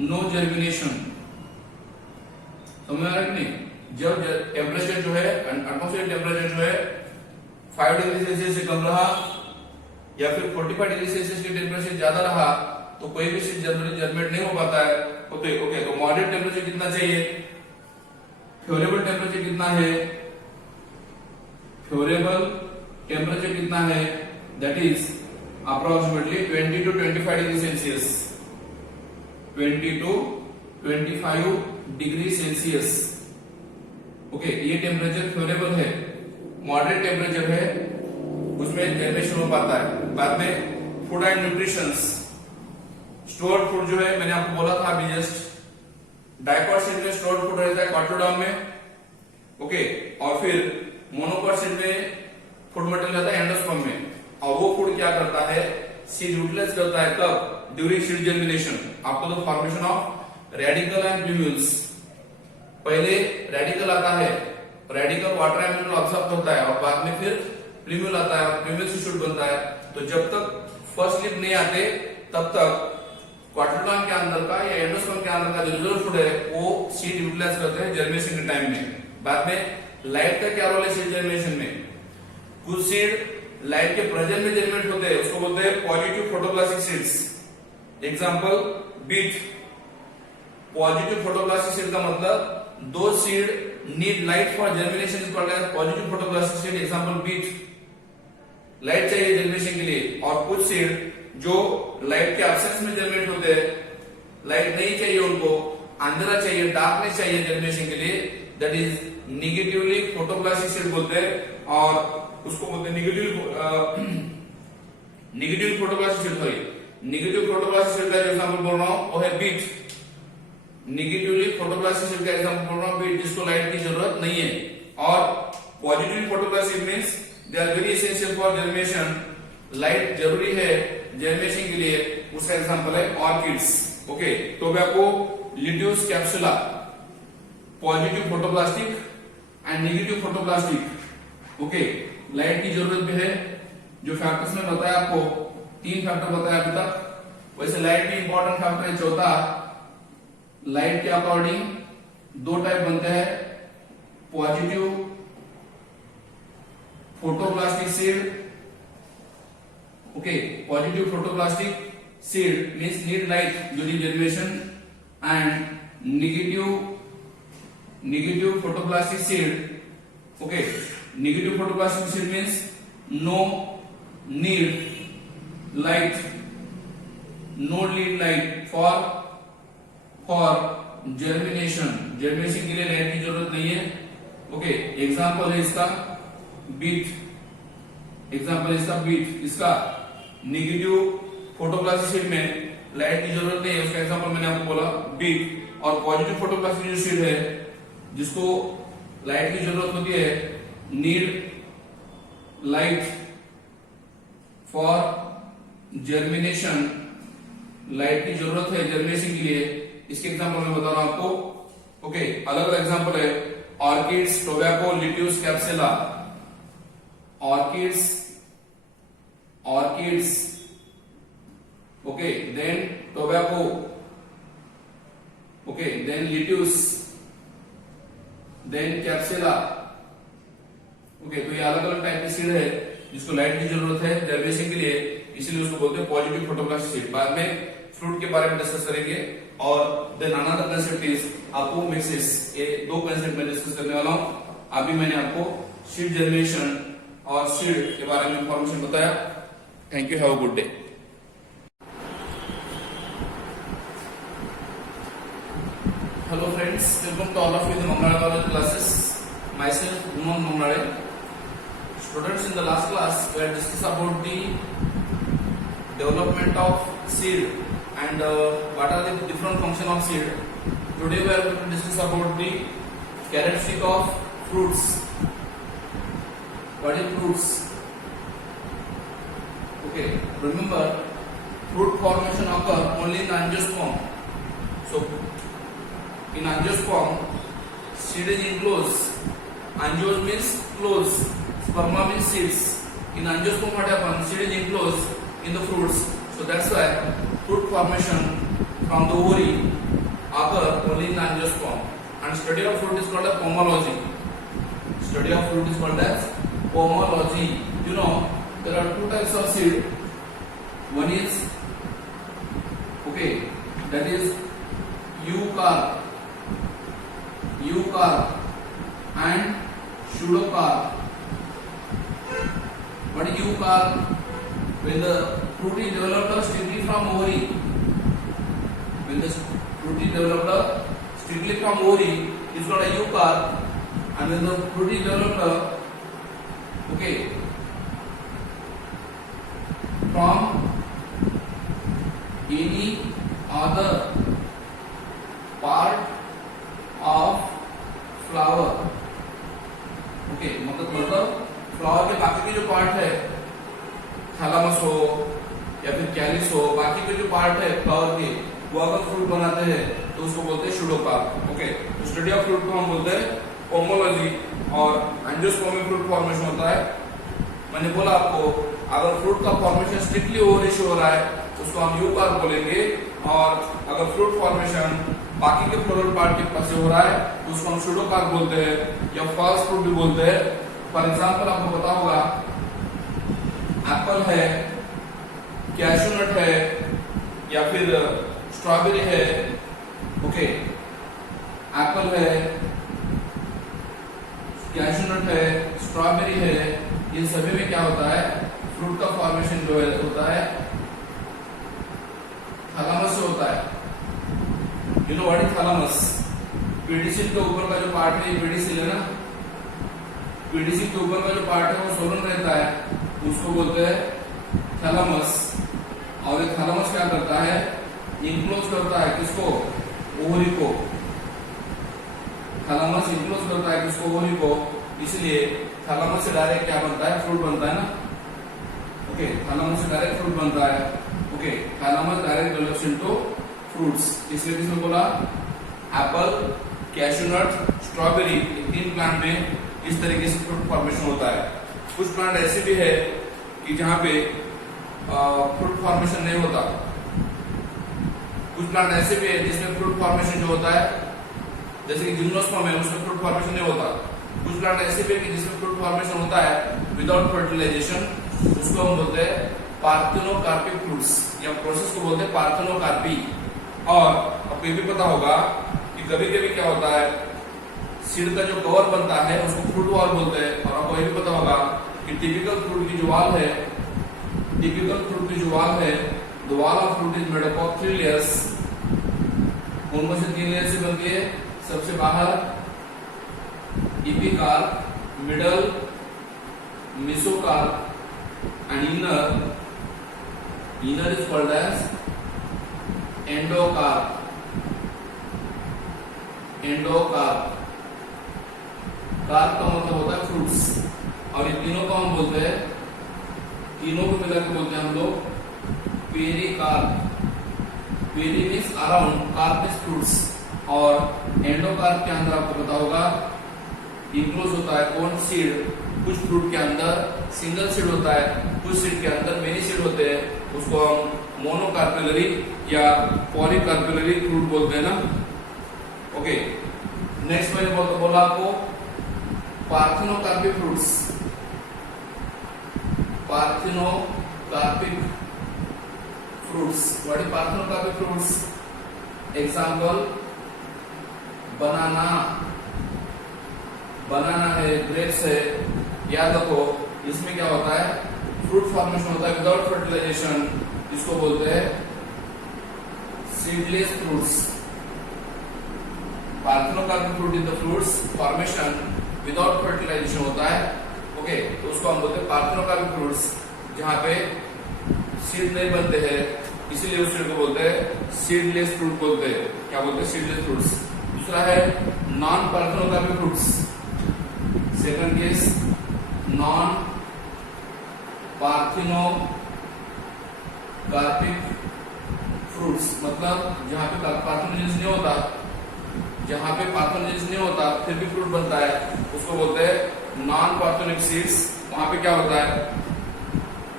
नो जर्मिनेशन। समझ में आ रहा है कि नहीं? जब टेम्परेचर जो है एटमॉस्फेरिक टेम्परेचर जो है 5 डिग्री सेल्सियस से कम रहा, या फिर 45 डिग्री सेल्सियस की टेम्परेचर ज्यादा रहा, तो कोई भी सीड जर्मिनेट नहीं हो पाता है। ओके, तो मॉडरेट टेम्परेचर कितना चाहिए? फेवरेबल टेम्परेचर कितना है? फेवरेबल टेम्परेचर कितना है? That is approximately 20 to 25 degree Celsius, 20 to 25 degree Celsius. Okay, ये टेम्परेचर फेवरेबल है। मॉडरेट टेम्परेचर है, उसमें जर्मिनेशन हो पाता है। बाद में food and nutrition, stored food जो है मैंने आपको बोला था अभी जस्ट, डाइकॉट सीड में स्टोर्ड फूड रहता है कॉटोडॉर्म में। ओके, और फिर मोनोकॉट सीड में फूड मटेरियल रहता है एंडोस्पर्म में, और वो फूड क्या करता है? सीड यूटिलाइज करता है कब? During seed germination, after the formation of radicle and plumules. पहले रेडिकल आता है, radicle water and mineral absorb होता है, और बाद में फिर प्लूम्यूल आता है, और प्लूम्यूल से शूट बनता है। तो जब तक फर्स्ट लिप नहीं आते तब तक क्वाड्रिलॉन के अंदर का या एंडोस्पर्म के अंदर का जो रिजर्व फूड है वो सीड यूटिलाइज करते हैं जर्मिनेशन के टाइम में। बाद में लाइट का क्या रोल है सीड जर्मिनेशन में? कुछ सीड लाइट के प्रेजेंट में जर्मिनेट होते हैं, उसको बोलते हैं positive photoplastic seeds. Example beet. Positive photoplastic seed का मतलब दो seed need light for germination is called as positive photoplastic seed. Example beet, light चाहिए जर्मिनेशन के लिए। और कुछ सीड जो लाइट के एब्सेंस में जर्मिनेट होते हैं, लाइट नहीं चाहिए उनको, अंधेरा चाहिए, डार्कनेस चाहिए जर्मिनेशन के लिए, that is negatively photoplastic seed बोलते हैं, और उसको बोलते हैं negative photoplastic seed. Sorry, negative photoplastic seed का एग्जांपल बोल रहा हूं वो है बीट। निगेटिवली फोटोप्लास्टिक सीड का एग्जांपल बोल रहा हूं बीट, जिसको लाइट की जरूरत नहीं है। और positive photoplastic means they are very essential for germination, light जरूरी है जर्मिनेशन के लिए। उसका एग्जांपल है orchids. Okay, tobacco lettuce capsella, positive photoplastic and negative photoplastic. Okay, light की जरूरत भी है, जो फैक्टर्स में बताया आपको, 3 फैक्टर बताया अभी तक। वैसे लाइट भी इंपॉर्टेंट फैक्टर है चौथा। लाइट के अकॉर्डिंग 2 टाइप बनते हैं, positive photoplastic seed. Okay, positive photoplastic seed means need light during generation, and negative photoplastic seed. Okay, negative photoplastic seed means no need light for germination के लिए light की जरूरत नहीं है। ओके, एग्जांपल है इसका बीट, इसका नेगेटिव फोटोप्लास्टिक सीड में लाइट की जरूरत नहीं है, उसका एग्जांपल मैंने आपको बोला बीट। और पॉजिटिव फोटोप्लास्टिक जो सीड है जिसको लाइट की जरूरत होती है, need light for germination, light की जरूरत है जर्मिनेशन के लिए। इसके एग्जांपल मैं बता रहा हूं आपको। ओके, अलग अलग एग्जांपल है, orchids, tobacco lettuce capsella, orchids. Okay, then tobacco, okay, then lettuce, then capsella. Okay, तो ये अलग अलग टाइप की सीड है जिसको लाइट की जरूरत है जर्मिनेशन के लिए, इसलिए उसको बोलते हैं पॉजिटिव फोटोप्लास्टिक सीड। बाद में फ्रूट के बारे में डिस्कस करेंगे। और then another concept is apomixis. ये 2 कांसेप्ट में डिस्कस करने वाला हूं। अभी मैंने आपको सीड जर्मिनेशन और सीड के बारे में इंफॉर्मेशन बताया। Thank you, have a good day. Hello friends, welcome to all of you in the Mangala College classes. Myself, Umang Mangale. Students, in the last class, we had discussed about the development of seed and what are the different functions of seed. Today we are going to discuss about the characteristic of fruits. What is fruits? Okay, remember, fruit formation occur only in angiosperm. So, in angiosperm, seed is enclosed. Angios means close, sperma means seeds. In angiosperm, what happens? Seed is enclosed in the fruits. So that's why fruit formation from the ovary occur only in angiosperm. And study of fruit is called as pomology. Study of fruit is called as pomology. You know, there are 2 types of seed. One is, okay, that is eucarp and pseudocarp. What is eucarp? When the fruit is developed strictly from ovary, it's called a eucarp. And when the fruit is developed, okay, from any other part of flower, okay, मतलब flower के बाकी के जो part है, thalamus हो या फिर Kallis हो, बाकी के जो पार्ट है फ्लावर के, वो अगर फ्रूट बनाते हैं तो उसको बोलते हैं स्यूडोकार्प। ओके, तो स्टडी ऑफ फ्रूट को हम बोलते हैं पोमोलॉजी। और एंजियोस्पर्म में फ्रूट फॉर्मेशन होता है। मैंने बोला आपको, अगर फ्रूट का फॉर्मेशन स्ट्रिक्टली ओवरी से हो रहा है उसको हम यूकार्प बोलेंगे, और अगर फ्रूट फॉर्मेशन बाकी के फ्लोरल पार्ट के पास से हो रहा है तो उसको हम स्यूडोकार्प बोलते हैं या फॉल्स फ्रूट भी बोलते हैं। फॉर एग्जांपल आपको पता होगा, एप्पल है, कैशू नट है या फिर स्ट्रॉबेरी है। ओके, एप्पल है, कैशू नट है, स्ट्रॉबेरी है, इन सभी में क्या होता है, फ्रूट का फॉर्मेशन जो है होता है थैलामस से होता है। You know what is thalamus? PDC के ऊपर का जो पार्ट है, पीडीसी है ना, पीडीसी के ऊपर का जो पार्ट है वो सोलन रहता है, उसको बोलते हैं थैलामस। और ये थैलामस क्या करता है, इनक्लोज करता है किसको, ओवरी को। थैलामस इनक्लोज करता है किसको, ओवरी को। इसलिए थैलामस से डायरेक्ट क्या बनता है, फ्रूट बनता है ना। ओके, थैलामस से डायरेक्ट फ्रूट बनता है। Okay, thalamus direct develops into fruits. इसमें किसमें बोला? एप्पल, कैशूनट, स्ट्रॉबेरी, ये 3 प्लांट में इस तरीके से फ्रूट फॉर्मेशन होता है। कुछ प्लांट ऐसे भी है कि जहाँ पे फ्रूट फॉर्मेशन नहीं होता। कुछ प्लांट ऐसे भी है जिसमें फ्रूट फॉर्मेशन जो होता है, जैसे कि जिम्नोस्पर्म है, उसमें फ्रूट फॉर्मेशन नहीं होता। कुछ प्लांट ऐसे भी है कि जिसमें फ्रूट फॉर्मेशन होता है विदाउट फर्टिलाइजेशन, उसको हम बोलते हैं पार्थेनोकार्पिक फ्रूट्स, या प्रोसेस को बोलते हैं पार्थेनोकार्पी। और आपको ये भी पता होगा कि कभी कभी क्या होता है, सीड का जो कवर बनता है उसको फ्रूट वॉल बोलते हैं। और आपको ये भी पता होगा कि टिपिकल फ्रूट की जो वाल है, the wall of fruit is made up of 3 layers. उनमें से 3 लेयर से बनती है। सबसे बाहर epicarp, middle mesocarp and inner is called as endocarp। Carp का मतलब होता है फ्रूट्स। और ये तीनों को हम बोलते हैं, तीनों को मिला के बोलते हैं हम लोग pericarp. Peri means around, carp means fruits. और एंडोकार्प के अंदर आपको पता होगा इंक्लोज होता है कौन? सीड। कुछ फ्रूट के अंदर सिंगल सीड होता है, कुछ सीड के अंदर मेनी सीड होते हैं। उसको हम मोनोकार्पेलरी या पॉलीकार्पेलरी फ्रूट बोलते हैं ना। ओके, नेक्स्ट मैंने बोला आपको parthenocarpic fruits. Parthenocarpic fruits, what is parthenocarpic fruits? Example banana है, ग्रेप्स है। याद रखो, इसमें क्या होता है? फ्रूट फॉर्मेशन होता है विदाउट फर्टिलाइजेशन, इसको बोलते हैं seedless fruits. Parthenocarpic fruit is the fruits formation without fertilization होता है। ओके, तो उसको हम बोलते हैं पार्थेनोकार्पिक फ्रूट्स, जहाँ पे सीड नहीं बनते हैं, इसीलिए उस सीड को बोलते हैं सीडलेस फ्रूट बोलते हैं। क्या बोलते हैं? Seedless fruits. दूसरा है non parthenocarpic fruits. Second case non parthenocarpic fruits, मतलब जहाँ पे पार्थेनोजेनेसिस नहीं होता, फिर भी फ्रूट बनता है, उसको बोलते हैं नॉन पार्थेनिक सीड्स। वहां पे क्या होता है?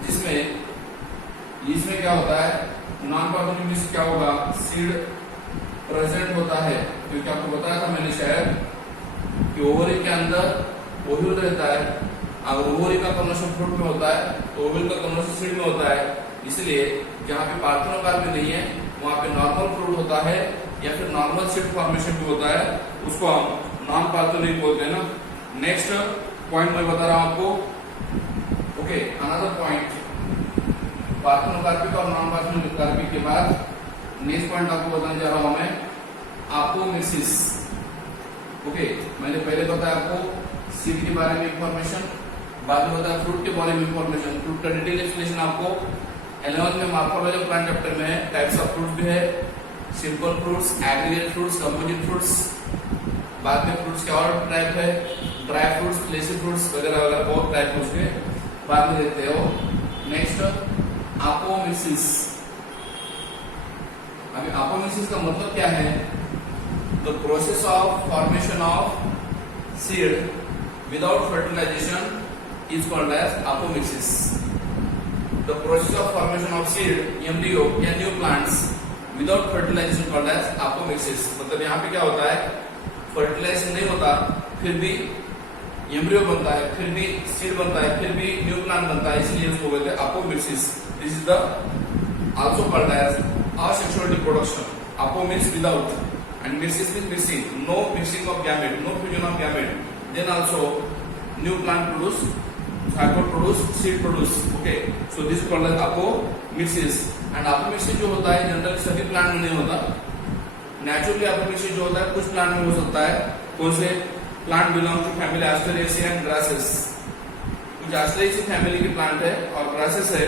इसमें क्या होता है? नॉन पार्थेनिक में क्या होगा? सीड प्रेजेंट होता है, क्योंकि आपको बताया था मैंने शायद कि ओवरी के अंदर ओव्यूल रहता है। अगर ओवरी का कन्वर्शन फ्रूट में होता है तो ओव्यूल का कन्वर्शन सीड में होता है। इसलिए जहाँ पे पार्थेनोकार्प नहीं है वहाँ पे नॉर्मल फ्रूट होता है या फिर नॉर्मल सीड फॉर्मेशन भी होता है, उसको हम नॉन पार्थेनिक बोलते हैं ना। नेक्स्ट पॉइंट मैं बता रहा हूँ आपको। ओके, अनदर पॉइंट, पार्थेनोकार्पिक और नॉन पार्थेनोकार्पिक के बाद नेक्स्ट पॉइंट आपको बताने जा रहा हूं मैं, अपोमिक्सिस। ओके, मैंने पहले बताया आपको सीड के बारे में इंफॉर्मेशन, बाद में बताया फ्रूट के बारे में इंफॉर्मेशन। फ्रूट का डिटेल एक्सप्लेनेशन आपको 11th में मॉर्फोलॉजी ऑफ प्लांट चैप्टर में है। टाइप्स ऑफ फ्रूट्स भी है, simple fruits, aggregate fruits, composite fruits. बाद में फ्रूट्स के और टाइप है, ड्राई फ्रूट्स, फ्लेशी फ्रूट्स वगैरह वगैरह बहुत टाइप है, उसके बाद में देखते हो। Next apomixis. अभी अपोमिक्सिस का मतलब क्या है? The process of formation of seed without fertilization is called as apomixis. The process of formation of seed, embryo या new plants without fertilization called as apomixis. मतलब यहाँ पे क्या होता है? फर्टिलाइजेशन नहीं होता, फिर भी एम्ब्रियो बनता है, फिर भी सीड बनता है, फिर भी न्यू प्लांट बनता है, इसलिए उसको बोलते हैं apomixis. This is the also called as asexual reproduction. Apomix without and mixis with mixing. No mixing of gamete, no fusion of gamete. Then also new plant produce, zygote produce, seed produce. Okay, so this is called as apomixis. And apomixis जो होता है generally सभी plant में नहीं होता। Naturally apomixis जो होता है कुछ प्लांट में हो सकता है। कौन से? Plant belong to family Asteraceae and grasses. कुछ एस्टेरेसी फैमिली के प्लांट है और ग्रासेस है।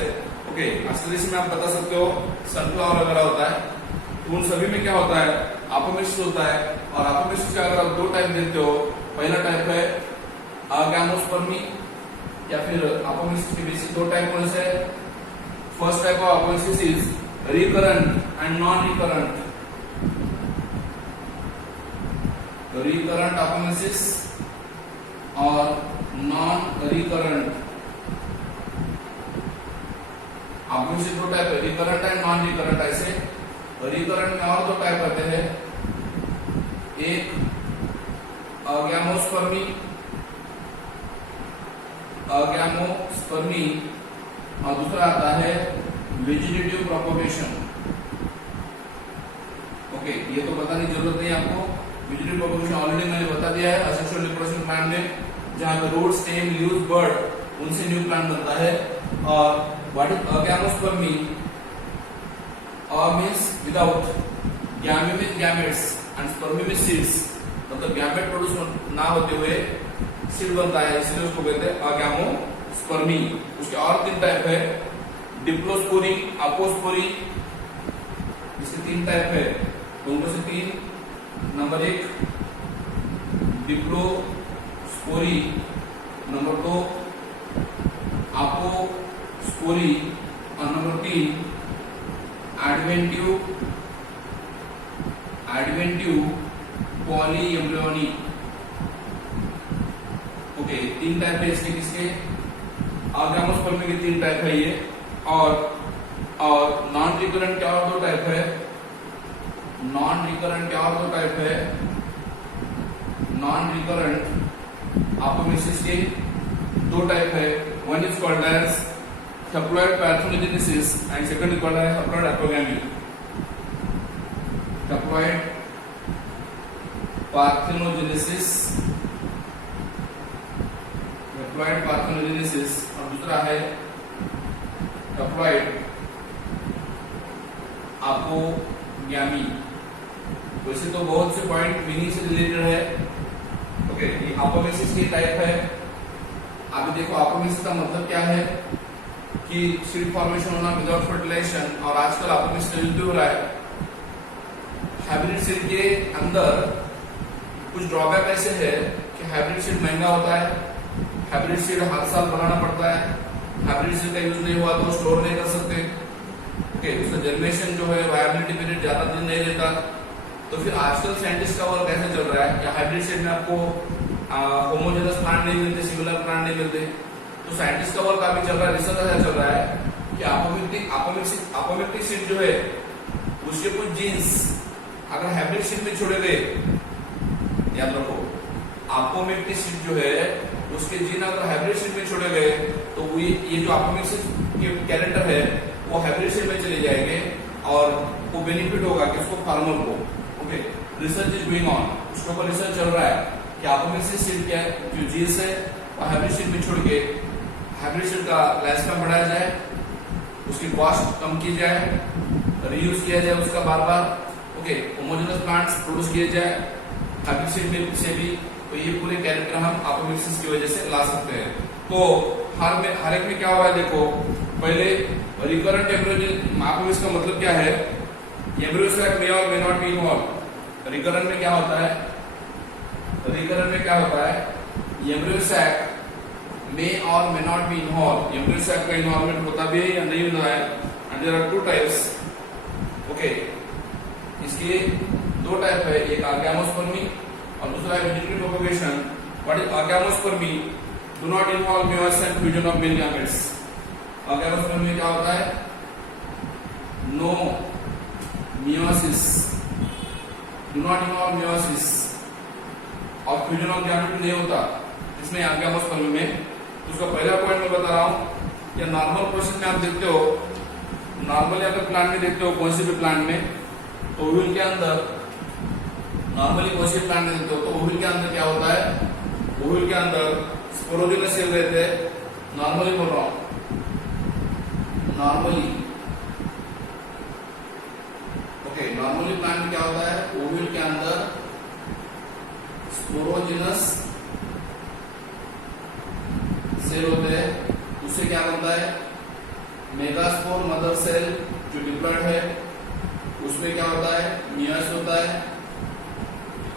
ओके, एस्टेरेसी में आप बता सकते हो सनफ्लावर वगैरह होता है, तो उन सभी में क्या होता है? अपोमिक्सिस होता है। और अपोमिक्सिस का अगर आप दो टाइप देखते हो, पहला टाइप है अगैमोस्पर्मी, या फिर अपोमिक्सिस के बेसिक दो टाइप कौन से? First type of apomixis is recurrent and non recurrent. Recurrent apomixis और नॉन रिकरेंट अपोमिसिस। दो टाइप है, रिकरेंट एंड नॉन रिकरेंट। ऐसे रिकरेंट में और दो टाइप आते हैं, एक अगैमोस्पर्मी और दूसरा आता है वेजिटेटिव प्रोपगेशन। ओके, ये तो बताने की जरूरत नहीं है आपको। वेजिटेटिव प्रोपगेशन ऑलरेडी मैंने बता दिया है असेक्सुअल रिप्रोडक्शन प्लांट में, जहां पे रूट, स्टेम, लीव्स, बर्ड उनसे न्यू प्लांट बनता है। और व्हाट इज अगैमोस्पर्मी? मींस विदाउट गैमी में गैमेट्स एंड स्पर्मी में सीड्स, मतलब गैमेट प्रोड्यूस ना होते हुए सीड बनता है, इसलिए उसको कहते हैं अगैमोस्पर्मी। उसके और तीन टाइप है, डिप्लोस्पोरी, अपोस्पोरी। इसके तीन टाइप है, उनमें से तीन। नंबर एक डिप्लोस्पोरी, नंबर दो अपोस्पोरी और नंबर तीन एडवेंटिव पॉलीएम्ब्रियोनी। ओके, तीन टाइप है इसके। किसके? अगैमोस्पर्मी के तीन टाइप है ये। और नॉन रिकरेंट क्या और दो टाइप है, नॉन रिकरेंट अपोमिसिस के दो टाइप है। One is called as haploid parthenogenesis and second is called as haploid apogamy. Haploid parthenogenesis और दूसरा है हैप्लॉइड अपोगैमी। वैसे तो बहुत से पॉइंट मीनिंग से रिलेटेड है। ओके, ये अपोमिसिस की टाइप है। अभी देखो अपोमिसिस का मतलब क्या है कि सीड फॉर्मेशन होना विदाउट फर्टिलाइजेशन। और आजकल अपोमिसिस यूज भी हो रहा है। हाइब्रिड सीड के अंदर कुछ ड्रॉबैक ऐसे है कि हाइब्रिड सीड महंगा होता है, हाइब्रिड सीड हर साल बनाना पड़ता है, हाइब्रिड सीड का यूज नहीं हुआ तो स्टोर नहीं कर सकते। ओके, उसका जर्मिनेशन जो है वायबिलिटी पीरियड ज्यादा दिन नहीं लेता। तो फिर आजकल साइंटिस्ट का वर्क कैसे चल रहा है कि हाइब्रिड सीड में आपको होमोजेनस प्लांट नहीं मिलते, सिमिलर प्लांट नहीं मिलते। तो साइंटिस्ट का वर्क अभी चल रहा है, रिसर्च ऐसा चल रहा है कि अपोमिक्टिक सीड जो है उसके कुछ जीन्स अगर हाइब्रिड सीड में छोड़े गए, याद रखो अपोमिक्टिक सीड जो है उसके जीन अगर हाइब्रिड सीड में छोड़े गए तो ये जो अपोमिक्टिक के कैरेक्टर है वो हाइब्रिड सीड में चले जाएंगे और वो बेनिफिट होगा किसको? फार्मर को। Okay, research is going on, उसके ऊपर रिसर्च चल रहा है कि अपोमिक्टिक सीड क्या जो जीन्स है वो हाइब्रिड सीड में छोड़ के हाइब्रिड सीड का लाइफ स्पैन बढ़ाया जाए, उसकी कॉस्ट कम की जाए, रीयूज किया जाए उसका बार बार। ओके, होमोजेनस प्लांट्स प्रोड्यूस किए जाए हाइब्रिड सीड में से भी। तो ये पूरे कैरेक्टर हम अपोमिक्सिस की वजह से ला सकते हैं। तो हर एक में क्या हुआ है देखो, पहले रिकरेंट एम्ब्रियो अपोमिक्सिस का मतलब क्या है? Embryo sac may or may not be involve. Recurrent में क्या होता है? Embryo sac may or may not be involve. Embryo sac का इन्वॉल्वमेंट होता भी है या नहीं होता है। And there are two types. Okay, इसके दो टाइप है, एक अगैमोस्पर्मी और दूसरा है vegetative propagation. What is agamospermy? Do not involve meiosis and fusion of male gametes। Agamospermy में क्या होता है? No meiosis, do not involve meiosis और फ्यूजन ऑफ गैमेट नहीं होता इसमें अगैमोस्पर्मी में। तो उसका पहला पॉइंट मैं बता रहा हूँ, या नॉर्मल प्रोसेस में आप देखते हो, नॉर्मली अगर प्लांट में देखते हो कोई भी प्लांट में, तो ओव्यूल के अंदर नॉर्मली कोई भी प्लांट में देखते हो तो ओव्यूल के अंदर क्या होता है? ओव्यूल के अंदर स्पोरोजिनस सेल रहते हैं। नॉर्मली बोल रहा हूं, नॉर्मली। ओके, नॉर्मली प्लांट में क्या होता है? ओव्यूल के अंदर स्पोरोजिनस सेल होते हैं। उससे क्या बनता है? मेगास्पोर मदर सेल जो डिप्लॉयड है उसमें क्या होता है? meiosis होता है।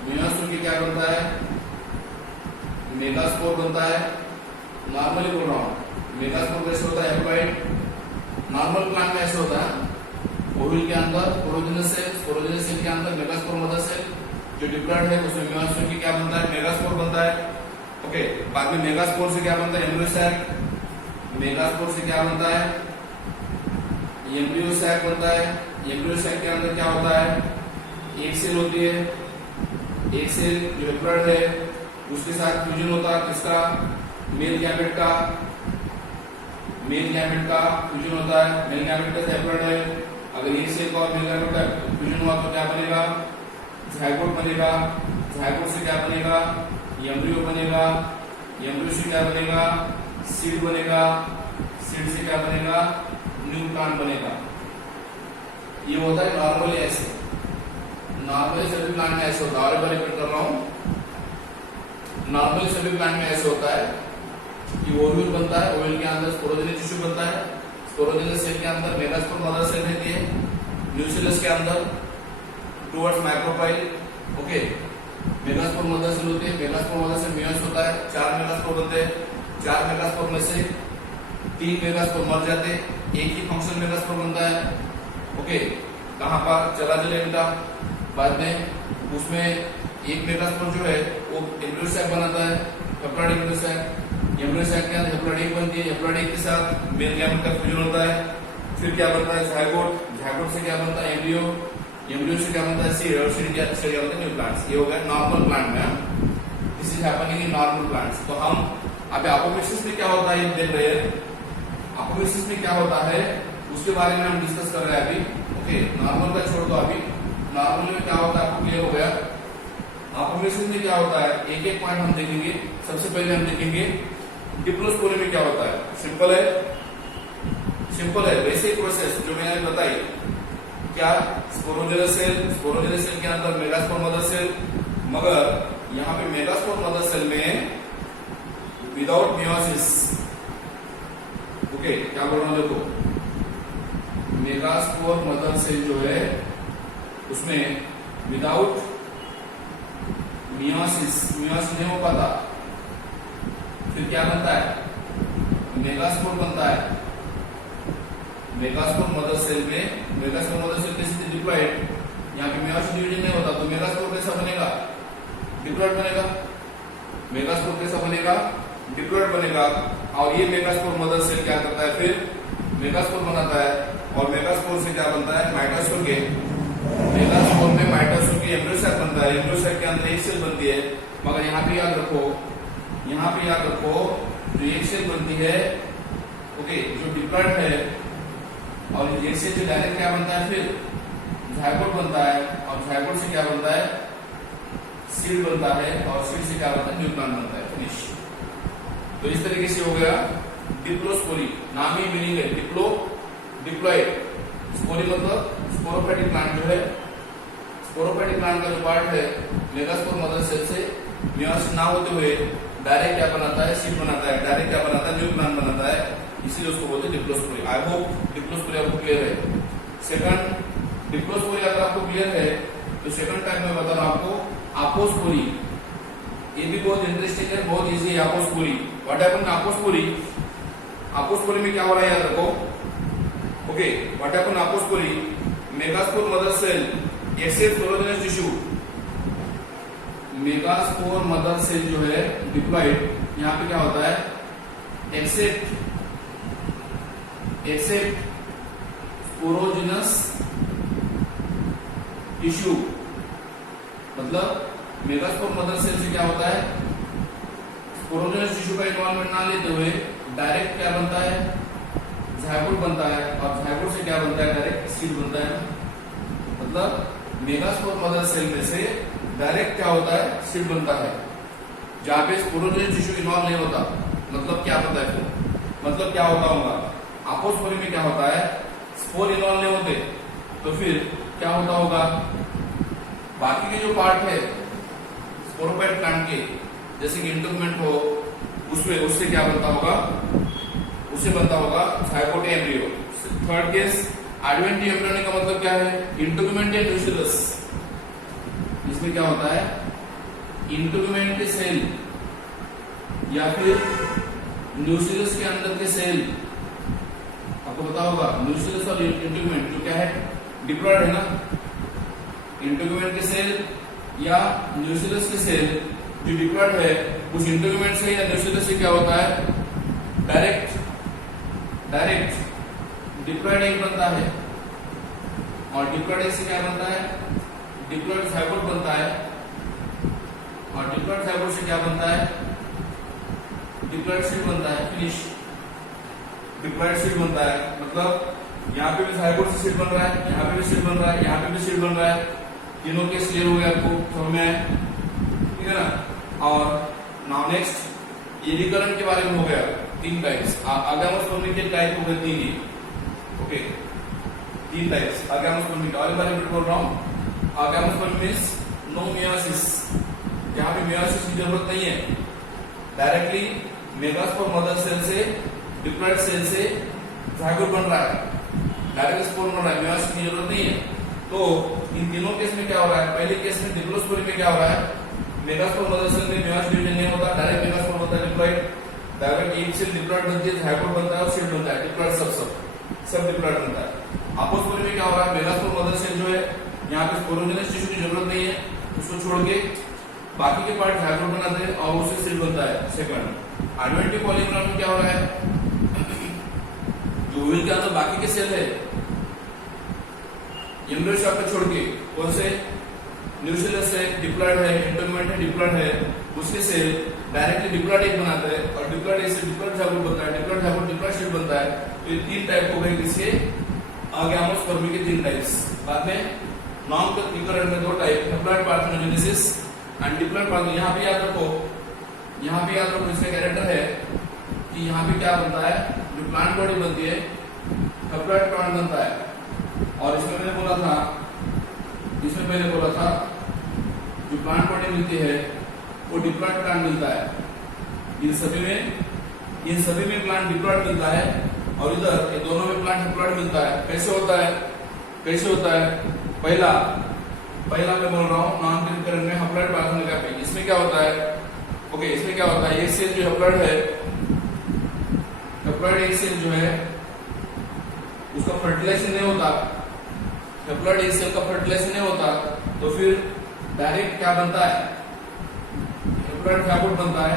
meiosis के क्या बनता है? मेगास्पोर बनता है। नॉर्मली बोल रहा हूँ, मेगास्पोर कैसे होता है? हैप्लॉइड। नॉर्मल प्लांट में ऐसे होता है, ओव्यूल के अंदर स्पोरोजिनस सेल के अंदर मेगास्पोर मदर सेल जो डिप्लॉयड है उसमें मेगास्पोर की क्या बनता है, मेगास्पोर बनता है। ओके, बाद में मेगास्पोर से क्या बनता है, एम्ब्रियो सैक। मेगास्पोर से क्या बनता है, एम्ब्रियो सैक बनता है। एम्ब्रियो सैक के अंदर क्या होता है, एक सेल होती है। एक सेल जो डिप्लॉयड है उसके साथ फ्यूजन होता है किसका, मेल गैमेट का। मेल गैमेट का फ्यूजन होता है। मेल गैमेट का डिप्लॉयड है, अगर एक सेल का और मेल गैमेट का फ्यूजन हुआ तो क्या बनेगा, ज़ायगोट बनेगा। ज़ायगोट से क्या बनेगा, एम्ब्रियो बनेगा। एम्ब्रियो से क्या बनेगा, सीड बनेगा। सीड से क्या बनेगा, न्यू प्लांट बनेगा। ये होता है नॉर्मली ऐसे, नॉर्मली सभी प्लांट में ऐसे होता है। और रिपीट कर रहा हूं, नॉर्मली सभी प्लांट में ऐसे होता है कि ओव्यूल बनता है, ओव्यूल के अंदर स्पोरोजेनिक टिश्यू बनता है। स्पोरोजेनिक सेल के अंदर मेगास्पोर मदर सेल रहती है। न्यूक्लियस के अंदर towards micropyle. Okay, megaspore mother cell होती है। मेगास्पोर मदर सेल मेयोस होता है, 4 मेगास्पोर बनते हैं। 4 मेगास्पोर में से 3 मेगास्पोर मर जाते हैं, एक ही फंक्शन मेगास्पोर बनता है। ओके, कहां पर, चला जलेंटा। बाद में उसमें एक मेगास्पोर जो है वो एम्ब्रियो सैक बनाता है, haploid embryo sac. Embryo sac के अंदर हेप्लॉइड एग बनती है। हेप्लॉइड एग के साथ मेल गैमेट का फ्यूजन होता है। फिर क्या बनता है, ज़ायगोट। ज़ायगोट से क्या बनता है, एम्ब्रियो। एम्ब्रियो से क्या बनता है, सीड। और सीड क्या बनता है, न्यू प्लांट्स। ये हो गया नॉर्मल प्लांट में, this is happening in normal plants. तो हम अब एपोफिसिस में क्या होता है देख रहे हैं। एपोफिसिस में क्या होता है उसके बारे में हम डिस्कस कर रहे हैं अभी। ओके, नॉर्मल का छोड़ दो अभी। नॉर्मल में क्या होता है आपको क्लियर हो गया। एपोफिसिस में क्या होता है, एक एक पॉइंट हम देखेंगे। सबसे पहले हम देखेंगे डिप्लोस्पोरी में क्या होता है। सिंपल है, सिंपल है, वैसे ही प्रोसेस जो मैंने बताई। क्या, स्पोरोजेनस सेल। स्पोरोजेनस सेल के अंदर मेगास्पोर मदर सेल, मगर यहाँ पे मेगास्पोर मदर सेल में विदाउट मियोसिस। ओके, क्या बोल रहा हूं देखो, मेगास्पोर मदर सेल जो है उसमें विदाउट मियोसिस, मियोसिस नहीं हो पाता। फिर क्या बनता है, मेगास्पोर बनता है। मेगास्पोर मदर सेल में, मेगास्पोर मदर सेल कैसे डिप्लॉयड, यहाँ पे मियोसिस डिवीजन नहीं होता, तो मेगास्पोर कैसा बनेगा, डिप्लॉयड बनेगा। मेगास्पोर कैसा बनेगा, डिप्लॉयड बनेगा। और ये मेगास्पोर मदर सेल क्या करता है, फिर मेगास्पोर बनाता है। और मेगास्पोर से क्या बनता है, माइटोस्पोर के, मेगास्पोर में माइटोस्पोर की एम्ब्रियो सैक बनता है। एम्ब्रियो सैक के अंदर एक सेल बनती है, मगर यहाँ पे याद रखो, यहाँ पे याद रखो जो एक सेल बनती है, ओके, जो डिप्लॉयड है, और एक सेल जो डायरेक्ट क्या बनता है, फिर ज़ायगोट बनता है। और ज़ायगोट से क्या बनता है, सीड बनता है। और सीड से क्या बनता है, न्यू प्लांट बनता है। फिनिश। तो इस तरीके से हो गया डिप्लोस्पोरी, नाम ही मीनिंग है डिप्लो, डिप्लॉयड। स्पोरी मतलब स्पोरोफाइटिक प्लांट जो है, स्पोरोफाइटिक प्लांट का जो पार्ट है मेगास्पोर मदर सेल से मियोसिस ना होते हुए डायरेक्ट क्या बनाता है, सीड बनाता है। डायरेक्ट क्या बनाता है, न्यू प्लांट बनाता है, इसीलिए उसको बोलते हैं डिप्लोस्पोरी। आई होप डिप्लोस्पोरी आपको क्लियर है। सेकंड, डिप्लोस्पोरी अगर आपको क्लियर है तो सेकंड टाइप में बता रहा हूं आपको, अपोस्पोरी। ये भी बहुत इंटरेस्टिंग है, बहुत इजी है। अपोस्पोरी, व्हाट हैपेंस अपोस्पोरी, अपोस्पोरी में क्या हो रहा है याद रखो। Okay, what happens apospory, megaspore mother cell except sporogenous tissue. Megaspore mother cell जो है डिप्लॉयड, यहाँ पे क्या होता है, एक्सेप्ट स्पोरोजेनस टिश्यू। मतलब मेगास्पोर मदर सेल से क्या होता है, स्पोरोजेनस टिश्यू का इन्वॉल्वमेंट ना लेते हुए डायरेक्ट क्या बनता है, ज़ायगोट बनता है। और ज़ायगोट से क्या बनता है, डायरेक्ट सीड बनता है। मतलब मेगास्पोर मदर सेल में से डायरेक्ट क्या होता है, सीड बनता है, जहां पे स्पोरोजेनस टिश्यू इन्वॉल्व नहीं होता। मतलब क्या पता है, मतलब क्या होता होगा, अपोस्पोरी में क्या होता है, स्पोर इन्वॉल्व नहीं होते, तो फिर क्या होता होगा, बाकी के जो पार्ट है स्पोरोफाइट प्लांट के, जैसे कि इंटरमेंट हो, उसमें उससे क्या बनता होगा, उससे बनता होगा zygote embryo. Third case, adventive embryo का मतलब क्या है, इंटरमेंट न्यूक्लियस। इसमें क्या होता है, इंटरमेंट के सेल या फिर न्यूक्लियस के अंदर के सेल, आपको पता होगा न्यूक्लियस और इंटरमेंट जो क्या है, डिप्लॉयड है ना। इंटरमेंट के सेल या न्यूक्लियस की सेल जो डिप्लॉयड है उस इंटीग्यूमेंट से या न्यूक्लियस से क्या होता है, डायरेक्ट डिप्लॉयड एग बनता है, और डिप्लॉयड एग से क्या बनता है, डिप्लॉयड जाइगोट बनता है, और डिप्लॉयड जाइगोट से क्या बनता है, डिप्लॉयड सीड बनता है। फिनिश, डिप्लॉयड सीड बनता है, मतलब यहाँ पे भी जाइगोट से सीड बन रहा है, यहाँ पे भी सीड बन रहा है, यहाँ पे भी सीड बन रहा है। तीनों केस क्लियर हो गए आपको समझ में आए, ठीक है ना। और नाउ नेक्स्ट ये रिकरेंट के बारे में हो गया, तीन टाइप्स। आगामस स्पर्मी के टाइप हो गए तीन ही, ओके, तीन टाइप्स आगामस स्पर्मी के। और बारे में बोल रहा हूँ, आगामस स्पर्मी मींस नो मियोसिस, यहाँ पे मियोसिस की जरूरत नहीं है, डायरेक्टली मेगास्पोर मदर सेल से डिप्लॉयड सेल से जाइगोट बन रहा है, डायरेक्ट स्पोर बन रहा है, मियोसिस की जरूरत नहीं है। तो इन तीनों केस में क्या हो रहा है, पहले केस में डिप्लोस्पोरी में क्या हो रहा है, मेगास्पोर मदर सेल में मियोसिस डिवीजन नहीं होता, डायरेक्ट मेगास्पोर होता है डिप्लॉयड, डायरेक्ट एक सेल डिप्लॉयड बनती है, जाइगोट बनता है और सीड बनता है, डिप्लॉयड सब डिप्लॉयड बनता है। अपोस्पोरी में क्या हो रहा है, मेगास्पोर मदर सेल जो है यहाँ पे स्पोरोजेनस टिश्यू की जरूरत नहीं है, उसको छोड़ के बाकी के पार्ट जाइगोट बनाते हैं और उससे सीड बनता है। सेकंड एडवेंटिव पॉलीमर में क्या हो रहा है, जो ओवल के अंदर बाकी के सेल है एम्ब्रियो शॉप पे छोड़ के, कौन से न्यूक्लियस है डिप्लॉयड है, इंटरमीडिएट है डिप्लॉयड है, उसके सेल डायरेक्टली डिप्लॉयड एग बनाते हैं और डिप्लॉयड एग से डिप्लॉयड जाइगोट बनता है, डिप्लॉयड जाइगोट डिप्लॉयड सीड बनता है। तो ये तीन टाइप हो गए किसके, आगामस स्पर्मी के तीन टाइप्स। बाद में नॉन रिकरेंट में दो type, haploid parthenogenesis and diploid parthenogenesis. यहाँ पे याद रखो इसका कैरेक्टर है कि यहाँ पे क्या बनता है, जो प्लांट बॉडी बनती है हैप्लॉयड प्लांट बनता है। और इसमें मैंने बोला था जो प्लांट बॉडी मिलती है वो डिप्लॉयड प्लांट मिलता है। इन सभी में प्लांट डिप्लॉयड मिलता है और इधर ये दोनों में प्लांट हैप्लॉयड मिलता है। कैसे होता है? पहला मैं बोल रहा हूँ नॉन रिकरेंट में हैप्लॉयड पार्थेनोजेनेसिस। इसमें क्या होता है, ओके, इसमें क्या होता है, एक सेल जो हैप्लॉयड है, हैप्लॉयड एक सेल जो है उसका फर्टिलाइजेशन नहीं होता, हैप्लॉयड एक सेल का फर्टिलाइजेशन नहीं होता, तो फिर डायरेक्ट क्या बनता है, हैप्लॉयड जाइगोट बनता है।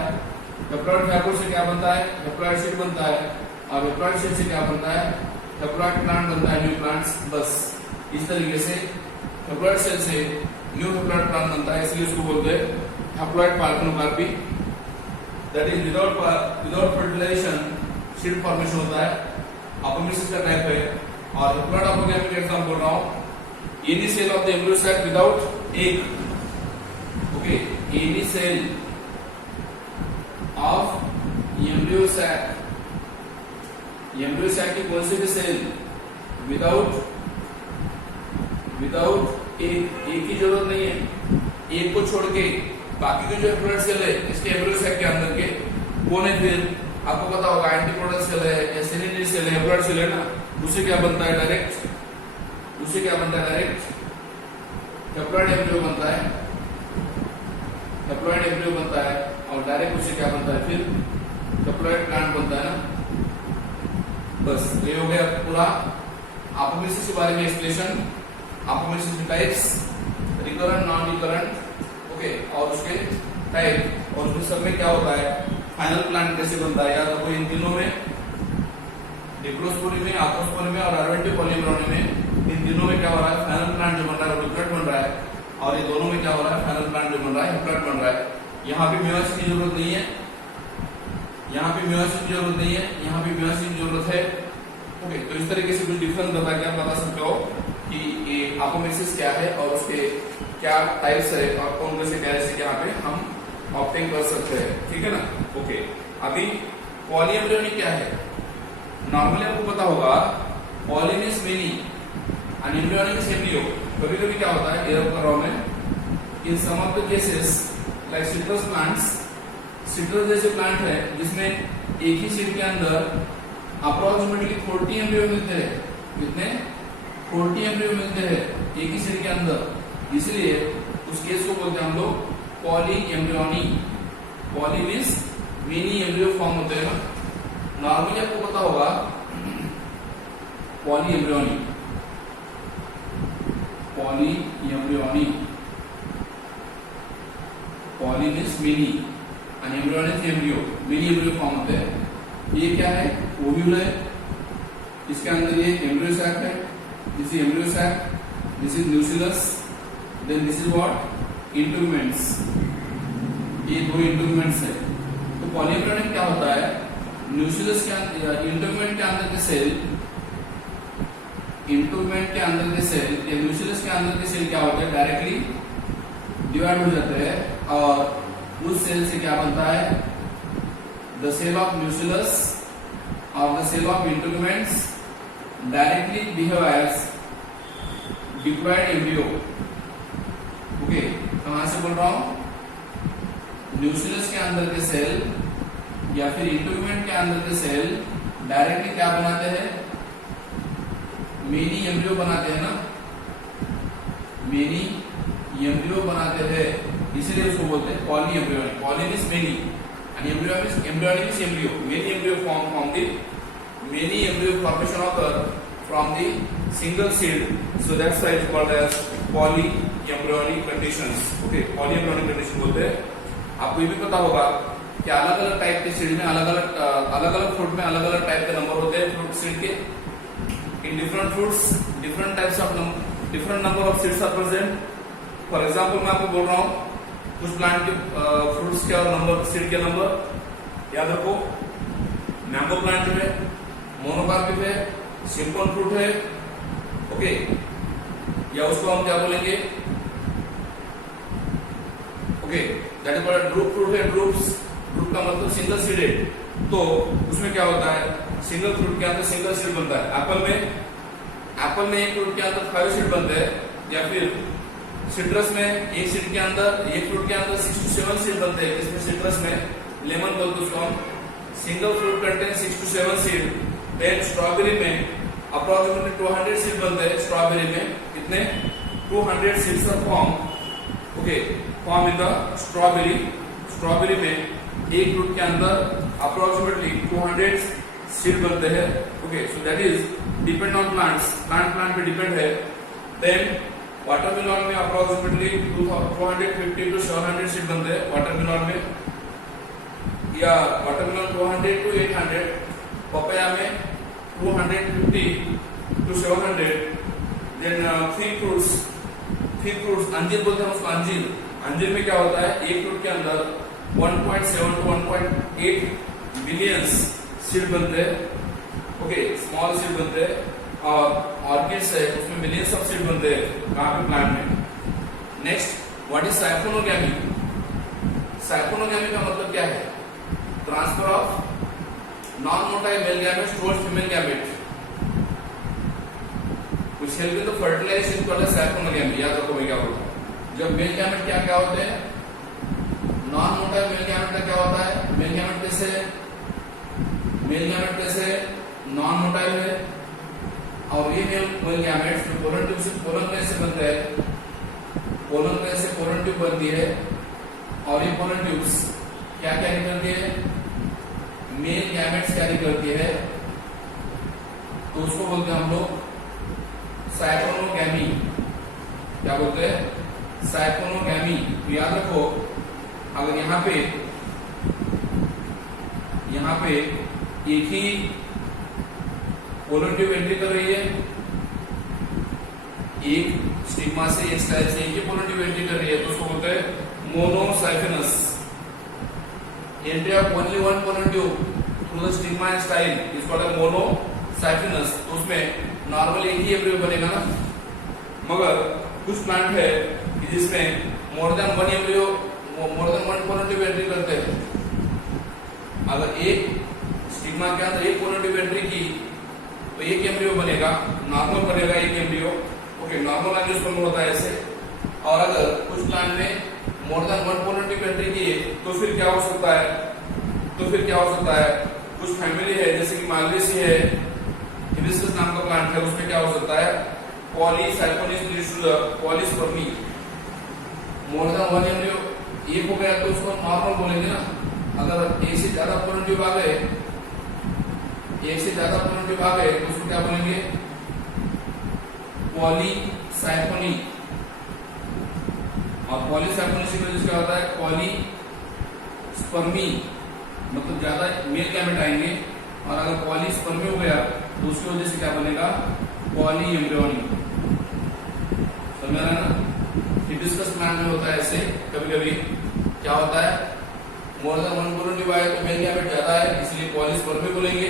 हैप्लॉयड जाइगोट से क्या बनता है, हैप्लॉयड सीड बनता है, और हैप्लॉयड सीड से क्या बनता है, हैप्लॉयड प्लांट बनता है, न्यू प्लांट्स। बस इस तरीके से हैप्लॉयड सेल से न्यू हैप्लॉयड प्लांट बनता है, इसलिए उसको बोलते हैं haploid parthenocarpy. That is without fertilization seed formation होता है, अपोमिसिस का टाइप है। और हैप्लॉयड अपोगैमी का एग्जांपल बोल रहा हूं, any cell of the embryo sac without egg, okay, any cell of embryo sac की कौन सी भी सेल विदाउट एक की जरूरत नहीं है, एक को छोड़ के बाकी के जो हैप्लॉयड सेल है इसके एम्ब्रियो सैक के अंदर के कौन है, फिर आपको पता होगा एंटीप्रोडल सेल है या सेलेनियरी सेल है, हैप्लॉयड सेल है ना, उससे क्या बनता है, डायरेक्ट हैप्लॉयड एम्ब्रियो बनता है, और डायरेक्ट उससे क्या बनता है, फिर हैप्लॉयड प्लांट बनता है ना। बस ये हो गया पूरा अपोमिसिस के बारे में एक्सप्लेनेशन, अपोमिसिस के types, recurrent, non recurrent, okay, और उसके टाइप, और उसमें सब में क्या होता है, फाइनल प्लांट कैसे बनता है। याद रखो इन तीनों में, डिप्लोस्पोरी में, अपोस्पोरी में और एडवेंटिव पॉलीमर में, इन तीनों में क्या हो रहा है, फाइनल प्लांट जो बन रहा है वो डिप्लॉयड बन रहा है, और ये दोनों में क्या हो रहा है, फाइनल प्लांट जो बन रहा है हैप्लॉयड बन रहा है। यहाँ पे मियोसिस की जरूरत नहीं है, यहाँ पे मियोसिस की जरूरत है, ओके। तो इस तरीके से कुछ डिफरेंस बता के आप बता सकते हो कि ये अपोमिसिस क्या है और उसके क्या टाइप्स है और कौन से कैरेक्टरिस्टिक यहाँ पे हम ऑप्टिंग कर सकते हैं, ठीक है ना, ओके। अभी पॉलीएम्ब्रियोनिक क्या है, नॉर्मली आपको पता होगा poly means many and embryonic is embryo. कभी-कभी क्या होता है एरर कर रहा हूं मैं, in some of the cases like citrus plants, citrus जैसे प्लांट है जिसमें एक ही सीड के अंदर अप्रोक्सीमेटली 40 एम्ब्रियो मिलते हैं, कितने, 40 एम्ब्रियो मिलते हैं एक ही सीड के अंदर, इसलिए उस केस को बोलते हैं हम लोग poly embryony. Poly means many embryo form होते हैं ना, नॉर्मली आपको पता होगा poly embryony poly means mini आणि embryo means embryo, mini embryo form होते हैं। ये क्या है? ओव्यूल है, इसके अंदर ये एम्ब्रियो सैक है, this is embryo sac, this is nucleus, then this is what? Integuments. ये दो इंटरमेंट्स है। तो पॉलीएम्ब्रियो में क्या होता है? न्यूक्लियस के अंदर, इंटरमेंट के अंदर के सेल, इंटरमेंट के अंदर के सेल या न्यूक्लियस के अंदर के सेल क्या होते हैं? डायरेक्टली डिवाइड हो जाते हैं और उस सेल से क्या बनता है? द सेल ऑफ न्यूक्लियस और the cell of integuments directly behave as diploid embryo. Okay, कहां से बोल रहा हूं? न्यूक्लियस के अंदर के सेल या फिर इंटरमेंट के अंदर के सेल डायरेक्टली क्या बनाते हैं? मिनी एम्ब्रियो बनाते हैं ना, मिनी एम्ब्रियो बनाते हैं, इसीलिए उसको बोलते हैं poly embryo. Poly means many and embryo means embryo. Many embryo form the many embryo formation occur from the single seed, so that's why it's called as polyembryonic conditions. Okay, polyembryonic condition बोलते हैं। आपको ये भी पता होगा कि अलग अलग टाइप के सीड में अलग अलग फ्रूट में अलग अलग टाइप के नंबर होते हैं फ्रूट सीड के। In different fruits different types of different number of seeds are present. For example मैं आपको बोल रहा हूँ कुछ प्लांट के फ्रूट्स के और नंबर, सीड के नंबर याद रखो। मैंगो प्लांट है, मोनोकार्पिक है, सिम्पल फ्रूट है, ओके, या उसको हम क्या बोलेंगे? Okay, that is called drupe fruit है। ड्रूप का मतलब सिंगल सीडेड। तो उसमें क्या होता है? सिंगल फ्रूट के अंदर सिंगल सीड बनता है। एप्पल में एक फ्रूट के अंदर 5 सीड बनते हैं, या फिर सिट्रस में एक सीड के अंदर, एक फ्रूट के अंदर 6 to 7 सीड बनते हैं। इसमें सिट्रस में लेमन बोलते उसको हम। Single fruit contain 6 to 7 seed. Then strawberry में अप्रोक्सीमेटली 200 सीड बनते हैं। स्ट्रॉबेरी में कितने? 200 seeds are form, okay, form in the strawberry. Strawberry में एक फ्रूट के अंदर अप्रोक्सीमेटली 200 सीड बनते हैं, okay. So that is depend on plants, plant पे डिपेंड है। देन वाटरमेलन में अप्रोक्सीमेटली 250 to 700 सीड बनते हैं वाटरमेलन में, या वाटरमेलन 200 to 800। पपाया में 250 to 700। देन फिग फ्रूट्स अंजीर बोलते हैं उसको, अंजीर में क्या होता है? एक फ्रूट के अंदर 1.7 to 1.8 बिलियंस सीड बनते हैं, ओके, स्मॉल सीड बनते हैं। और ऑर्किड्स है, उसमें मिलियंस ऑफ सीड बनते हैं, कहाँ पे? प्लांट में। Next, what is siphonogamy? Siphonogamy का मतलब क्या है? Transfer of non motile male gametes towards female gamete which help in the fertilization called as siphonogamy. याद रखो मैं क्या बोल रहा हूँ। जब मेल गैमेट क्या होते हैं? नॉन मोटाइल मेल गैमेट का क्या होता है? मेल गैमेट कैसे नॉन मोटाइल है, और ये मेल गैमेट्स जो पोलन ट्यूब से पोलन ग्रैंड से बनते हैं, पोलन ग्रैंड से पोलन ट्यूब बनती है, और ये पोलन ट्यूब्स क्या कैरी करती है? मेल गैमेट्स कैरी करती है। तो उसको बोलते हैं हम लोग साइफोनोगैमी। क्या बोलते हैं? साइफोनोगैमी। तो याद रखो, अगर यहाँ पे एक ही पोलन ट्यूब एंट्री कर रही है, एक स्टिग्मा से एक स्टाइल से एक ही पोलन ट्यूब एंट्री कर रही है, तो उसको बोलते हैं monosiphonous. Entry of only one pollen tube through the stigma and style is called as monosiphonous. तो उसमें नॉर्मली एक ही एम्ब्रियो बनेगा ना, मगर कुछ प्लांट है जिसमें मोर than one pollen tube entry करते हैं। अगर एक स्टिग्मा के अंदर एक पोलन ट्यूब एंट्री की तो एक एम्ब्रियो बनेगा, नॉर्मल बनेगा एक एम्ब्रियो, ओके, नॉर्मल एंजियोस्पर्म होता है ऐसे। और अगर कुछ प्लांट में मोर than one pollen tube entry की तो फिर क्या हो सकता है? कुछ फैमिली है जैसे कि मालवेसी है, हिबिस्कस नाम का प्लांट है, उसमें क्या हो सकता है? Polysiphonous polyspermy. More than one embryo एक हो गया तो उसको नॉर्मल बोलेंगे ना। अगर एक से ज्यादा पोलन ट्यूब आ गए, तो उसको क्या बोलेंगे? पॉलीसाइफोनी। और पॉलीसैपोनिस क्या होता है, पॉलीस्पर्मी, मतलब ज्यादा मेल गैमेट आएंगे, और अगर पॉलीस्पर्मी हो गया तो उसकी वजह से क्या बनेगा, पॉली एम्ब्रियोनी। समझ रहा ना। हिबिस्कस प्लांट में होता है ऐसे, कभी कभी क्या होता है, more than one colony by तो मेल गैमेट ज्यादा है, इसलिए पॉलीस्पर्मी बोलेंगे,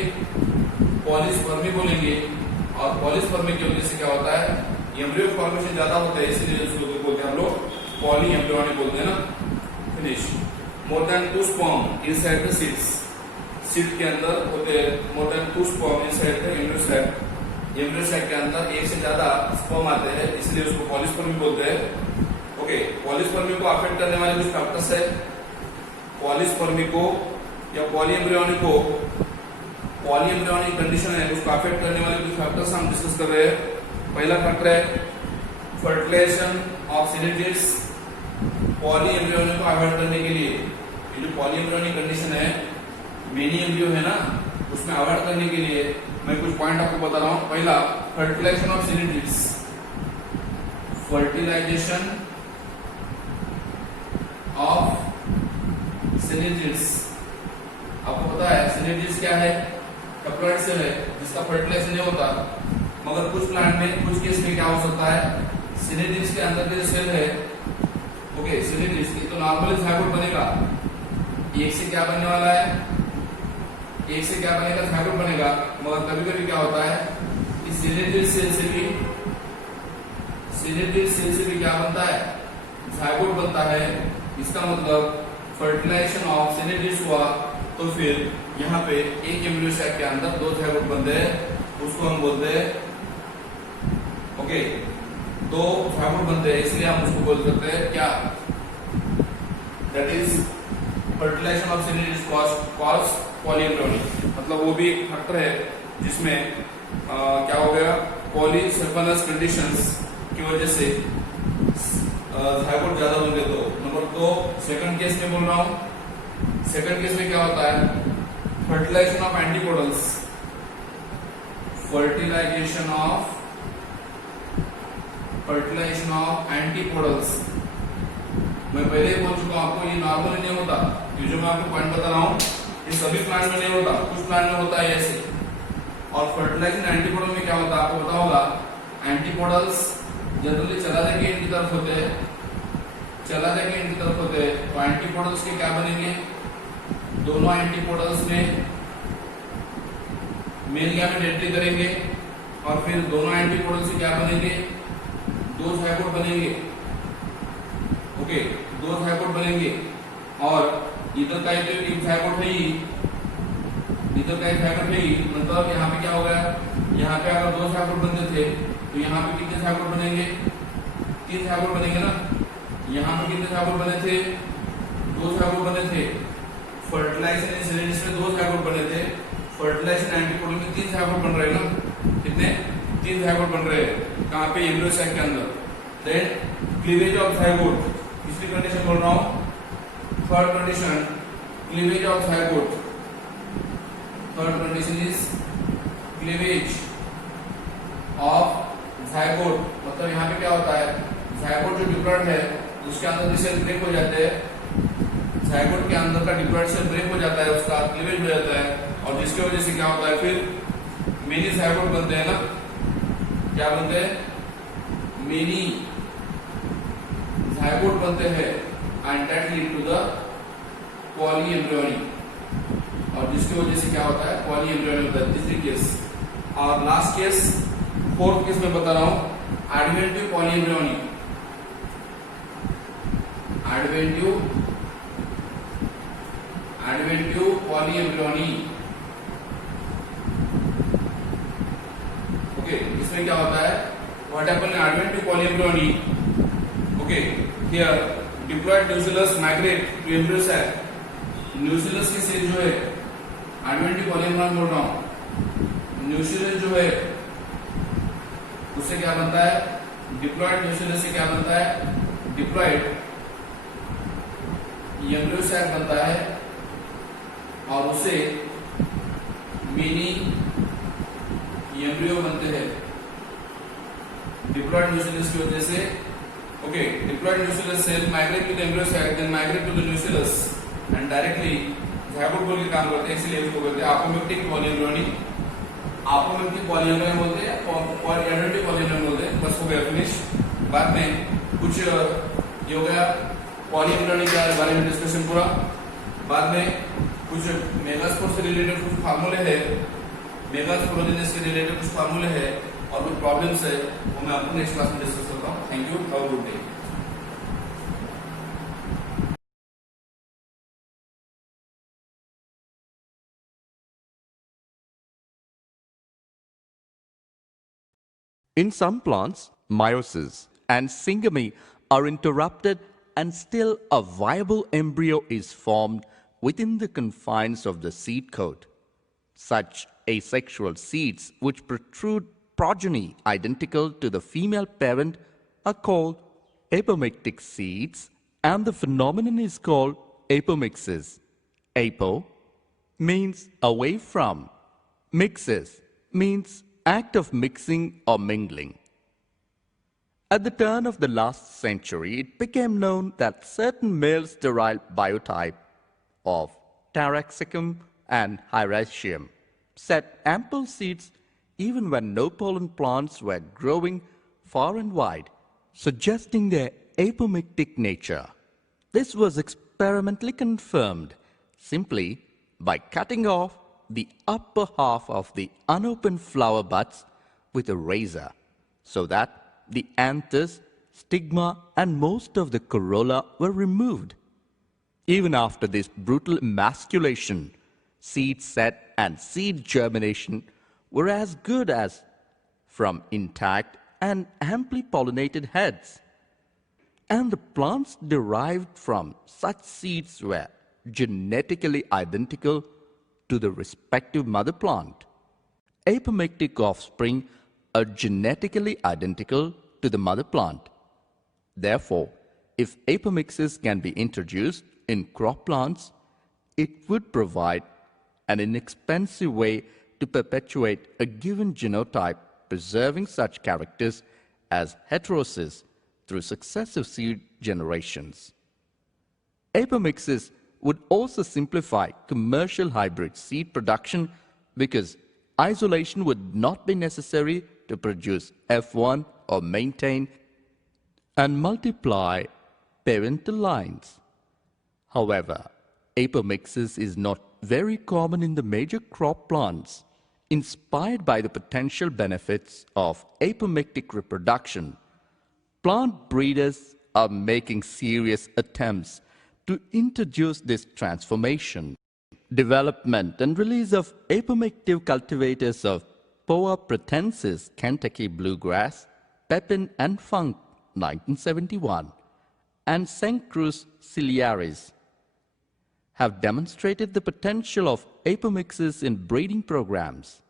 और पॉलीस्पर्मी की वजह से क्या होता है, एम्ब्रियो फॉर्मेशन ज्यादा होता है, इसलिए उसको बोलते हैं हम लोग पॉली एम्ब्रियोनी बोलते हैं ना। Finish. More than 2 sperm inside the seeds, seed के अंदर होते हैं more than 2 sperm inside the embryo sac, embryo sac के अंदर एक से ज्यादा स्पर्म आते हैं, इसलिए उसको पॉलीस्पर्मी बोलते हैं। ओके, पॉलीस्पर्मी को अफेक्ट करने वाले कुछ फैक्टर्स है, पॉलीस्पर्मी को या पॉली एम्ब्रियोनिक कंडीशन है उसको अफेक्ट करने वाले कुछ फैक्टर्स हम डिस्कस कर रहे हैं। पहला फैक्टर है फर्टिलाइजेशन ऑफ सिलिंड्रिड्स। पॉली एम्ब्रियोनिक को अवॉइड करने के लिए, ये जो पॉली एम्ब्रियोनिक कंडीशन है, मेनी एम्ब्रियो है ना, उसमें अवॉइड करने के लिए मैं कुछ पॉइंट आपको बता रहा हूं। पहला, फर्टिलाइजेशन ऑफ सिलिंड्रिड्स, फर्टिलाइजेशन ऑफ सिलिंड्रिड्स। आपको पता है सिलिंड्रिड्स क्या है, हैप्लॉइड सेल है जिसका फर्टिलाइजेशन नहीं होता, मगर कुछ प्लांट में, कुछ केस में क्या हो सकता है, सिलिंड्रिड्स के अंदर के जो सेल है, ओके, सिलिंड्रिड्स की तो नॉर्मली ज़ायगोट बनेगा, एक से क्या बनने वाला है, एक से क्या बनेगा, ज़ायगोट बनेगा, मगर कभी कभी क्या होता है कि सिलिंड्रिड्स सेल से भी क्या बनता है, ज़ायगोट बनता है। इसका मतलब फर्टिलाइजेशन ऑफ सिलिंड्रिड्स हुआ तो फिर यहाँ पे एक एम्ब्रियो सैक के अंदर 2 ज़ायगोट बनते हैं, उसको हम बोलते हैं, ओके, 2 ज़ायगोट बनते हैं, इसलिए हम उसको बोल सकते हैं क्या, that is fertilization of synergids cause polyembryony. मतलब वो भी एक फैक्टर है जिसमें क्या हो गया, पॉलीसेफेलस कंडीशंस की वजह से ज़ायगोट ज्यादा होंगे। तो नंबर 2 सेकंड केस में बोल रहा हूं, सेकंड केस में क्या होता है, fertilisation of antipodals, fertilisation of antipodals. मैं पहले ही बोल चुका हूं आपको, ये नॉर्मली नहीं होता, ये जो मैं आपको पॉइंट बता रहा हूं ये सभी प्लांट में नहीं होता, कुछ प्लांट में होता है ऐसे। और फर्टिलाइजेशन एंटीपोडल में क्या होता है आपको पता होगा, एंटीपोडल्स जनरली चला जाके इनकी तरफ होते हैं, तो एंटीपोडल्स के क्या बनेंगे, दोनों एंटीपोडल्स में मेल गैमेट एंट्री करेंगे, और फिर दोनों एंटीपोडल से क्या बनेंगे, 2 ज़ायगोट बनेंगे, ओके, 2 ज़ायगोट बनेंगे, और इधर का एक ज़ायगोट है ही, मतलब यहाँ पे क्या हो गया, यहाँ पे अगर 2 ज़ायगोट बनते थे तो यहाँ पे कितने ज़ायगोट बनेंगे, 3 ज़ायगोट बनेंगे ना। यहाँ पे कितने ज़ायगोट बने थे, 2 ज़ायगोट बने थे। फर्टिलाइजेशन सिलिंड्रिड्स में 2 ज़ायगोट बने थे, फर्टिलाइजेशन एंटीपोडल में 3 ज़ायगोट बन रहे हैं ना, कितने, 3 ज़ायगोट बन रहे हैं, कहाँ पे, एम्ब्रियो सैक के अंदर। देन क्लीवेज ऑफ ज़ायगोट, तीसरी कंडीशन बोल रहा हूँ, third condition, cleavage of zygote. Third condition is cleavage of zygote. मतलब यहाँ पे क्या होता है, ज़ायगोट जो डिप्लॉइड है उसके अंदर जो सेल ब्रेक हो जाते हैं, ज़ायगोट के अंदर का डिप्लॉइड सेल ब्रेक हो जाता है, उसका क्लीवेज हो जाता है, और जिसकी वजह से क्या होता है, फिर मेनी ज़ायगोट बनते हैं ना, क्या बनते हैं, मेनी ज़ायगोट बनते हैं, and that lead to the polyembryony, और जिसकी वजह से क्या होता है, पॉलीएम्ब्रियोनी होता है। तीसरी केस, और लास्ट केस, फोर्थ केस में बता रहा हूं, adventive polyembryony. Adventive polyembryony, okay, इसमें क्या होता है, what happen in adventive polyembryony, okay, here diploid nucleus migrate to embryo sac. Nucleus की सेल जो है, एडवेंटिव पॉलीएम्ब्रियोनी बोल रहा हूं, न्यूक्लियस जो है उससे क्या बनता है, डिप्लॉइड न्यूक्लियस से क्या बनता है, डिप्लॉइड एम्ब्रियो सैक बनता है, और उससे मिनी एम्ब्रियो बनते हैं। डिप्लॉइड न्यूक्लियस की वजह से Okay, diploid nucellus cell migrate to the embryo site, then migrate to the nucellus and directly zygote बोल के काम करते हैं, इसलिए इसको बोलते हैं apomictic polyembryony. apomictic polyembryony बोलते हैं और adventine polyembryony बोलते हैं. बस हो गया फिनिश. बाद में कुछ ये हो गया polyembryony के बारे में डिस्कशन पूरा. बाद में कुछ मेगास्पोर से रिलेटेड कुछ फार्मूले है, मेगास्पोरोजेनेसिस से रिलेटेड कुछ फार्मूले है और कुछ प्रॉब्लम्स है, वो मैं आपको नेक्स्ट क्लास में डिस्कस करता हूँ. Thank you, have a good day. In some plants, meiosis and syngamy are interrupted and still a viable embryo is formed within the confines of the seed coat. Such asexual seeds which protrude progeny identical to the female parent are called apomictic seeds, and the phenomenon is called apomixis. Apo means away from, mixis means act of mixing or mingling. At the turn of the last century, it became known that certain male-sterile biotype of Taraxacum and Hieracium set ample seeds even when no pollen plants were growing far and wide, suggesting their apomictic nature. This was experimentally confirmed simply by cutting off the upper half of the unopened flower buds with a razor, so that the anthers, stigma and most of the corolla were removed. Even after this brutal emasculation, seed set and seed germination were as good as from intact and amply pollinated heads. And the plants derived from such seeds were genetically identical to the respective mother plant. Apomictic offspring are genetically identical to the mother plant. Therefore, if apomixis can be introduced in crop plants, it would provide an inexpensive way to perpetuate a given genotype, preserving such characters as heterosis through successive seed generations. Apomixis would also simplify commercial hybrid seed production because isolation would not be necessary to produce F1 or maintain and multiply parental lines. However, apomixis is not very common in the major crop plants. Inspired by the potential benefits of apomictic reproduction, plant breeders are making serious attempts to introduce this transformation. Development and release of apomictive cultivators of Poa pratensis, Kentucky bluegrass, Pepin and Funk, 1971, and Cenchrus ciliaris have demonstrated the potential of apomixis in breeding programs.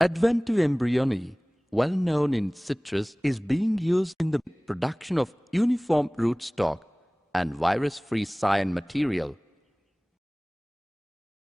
Adventive embryony, well known in citrus, is being used in the production of uniform rootstock and virus-free scion material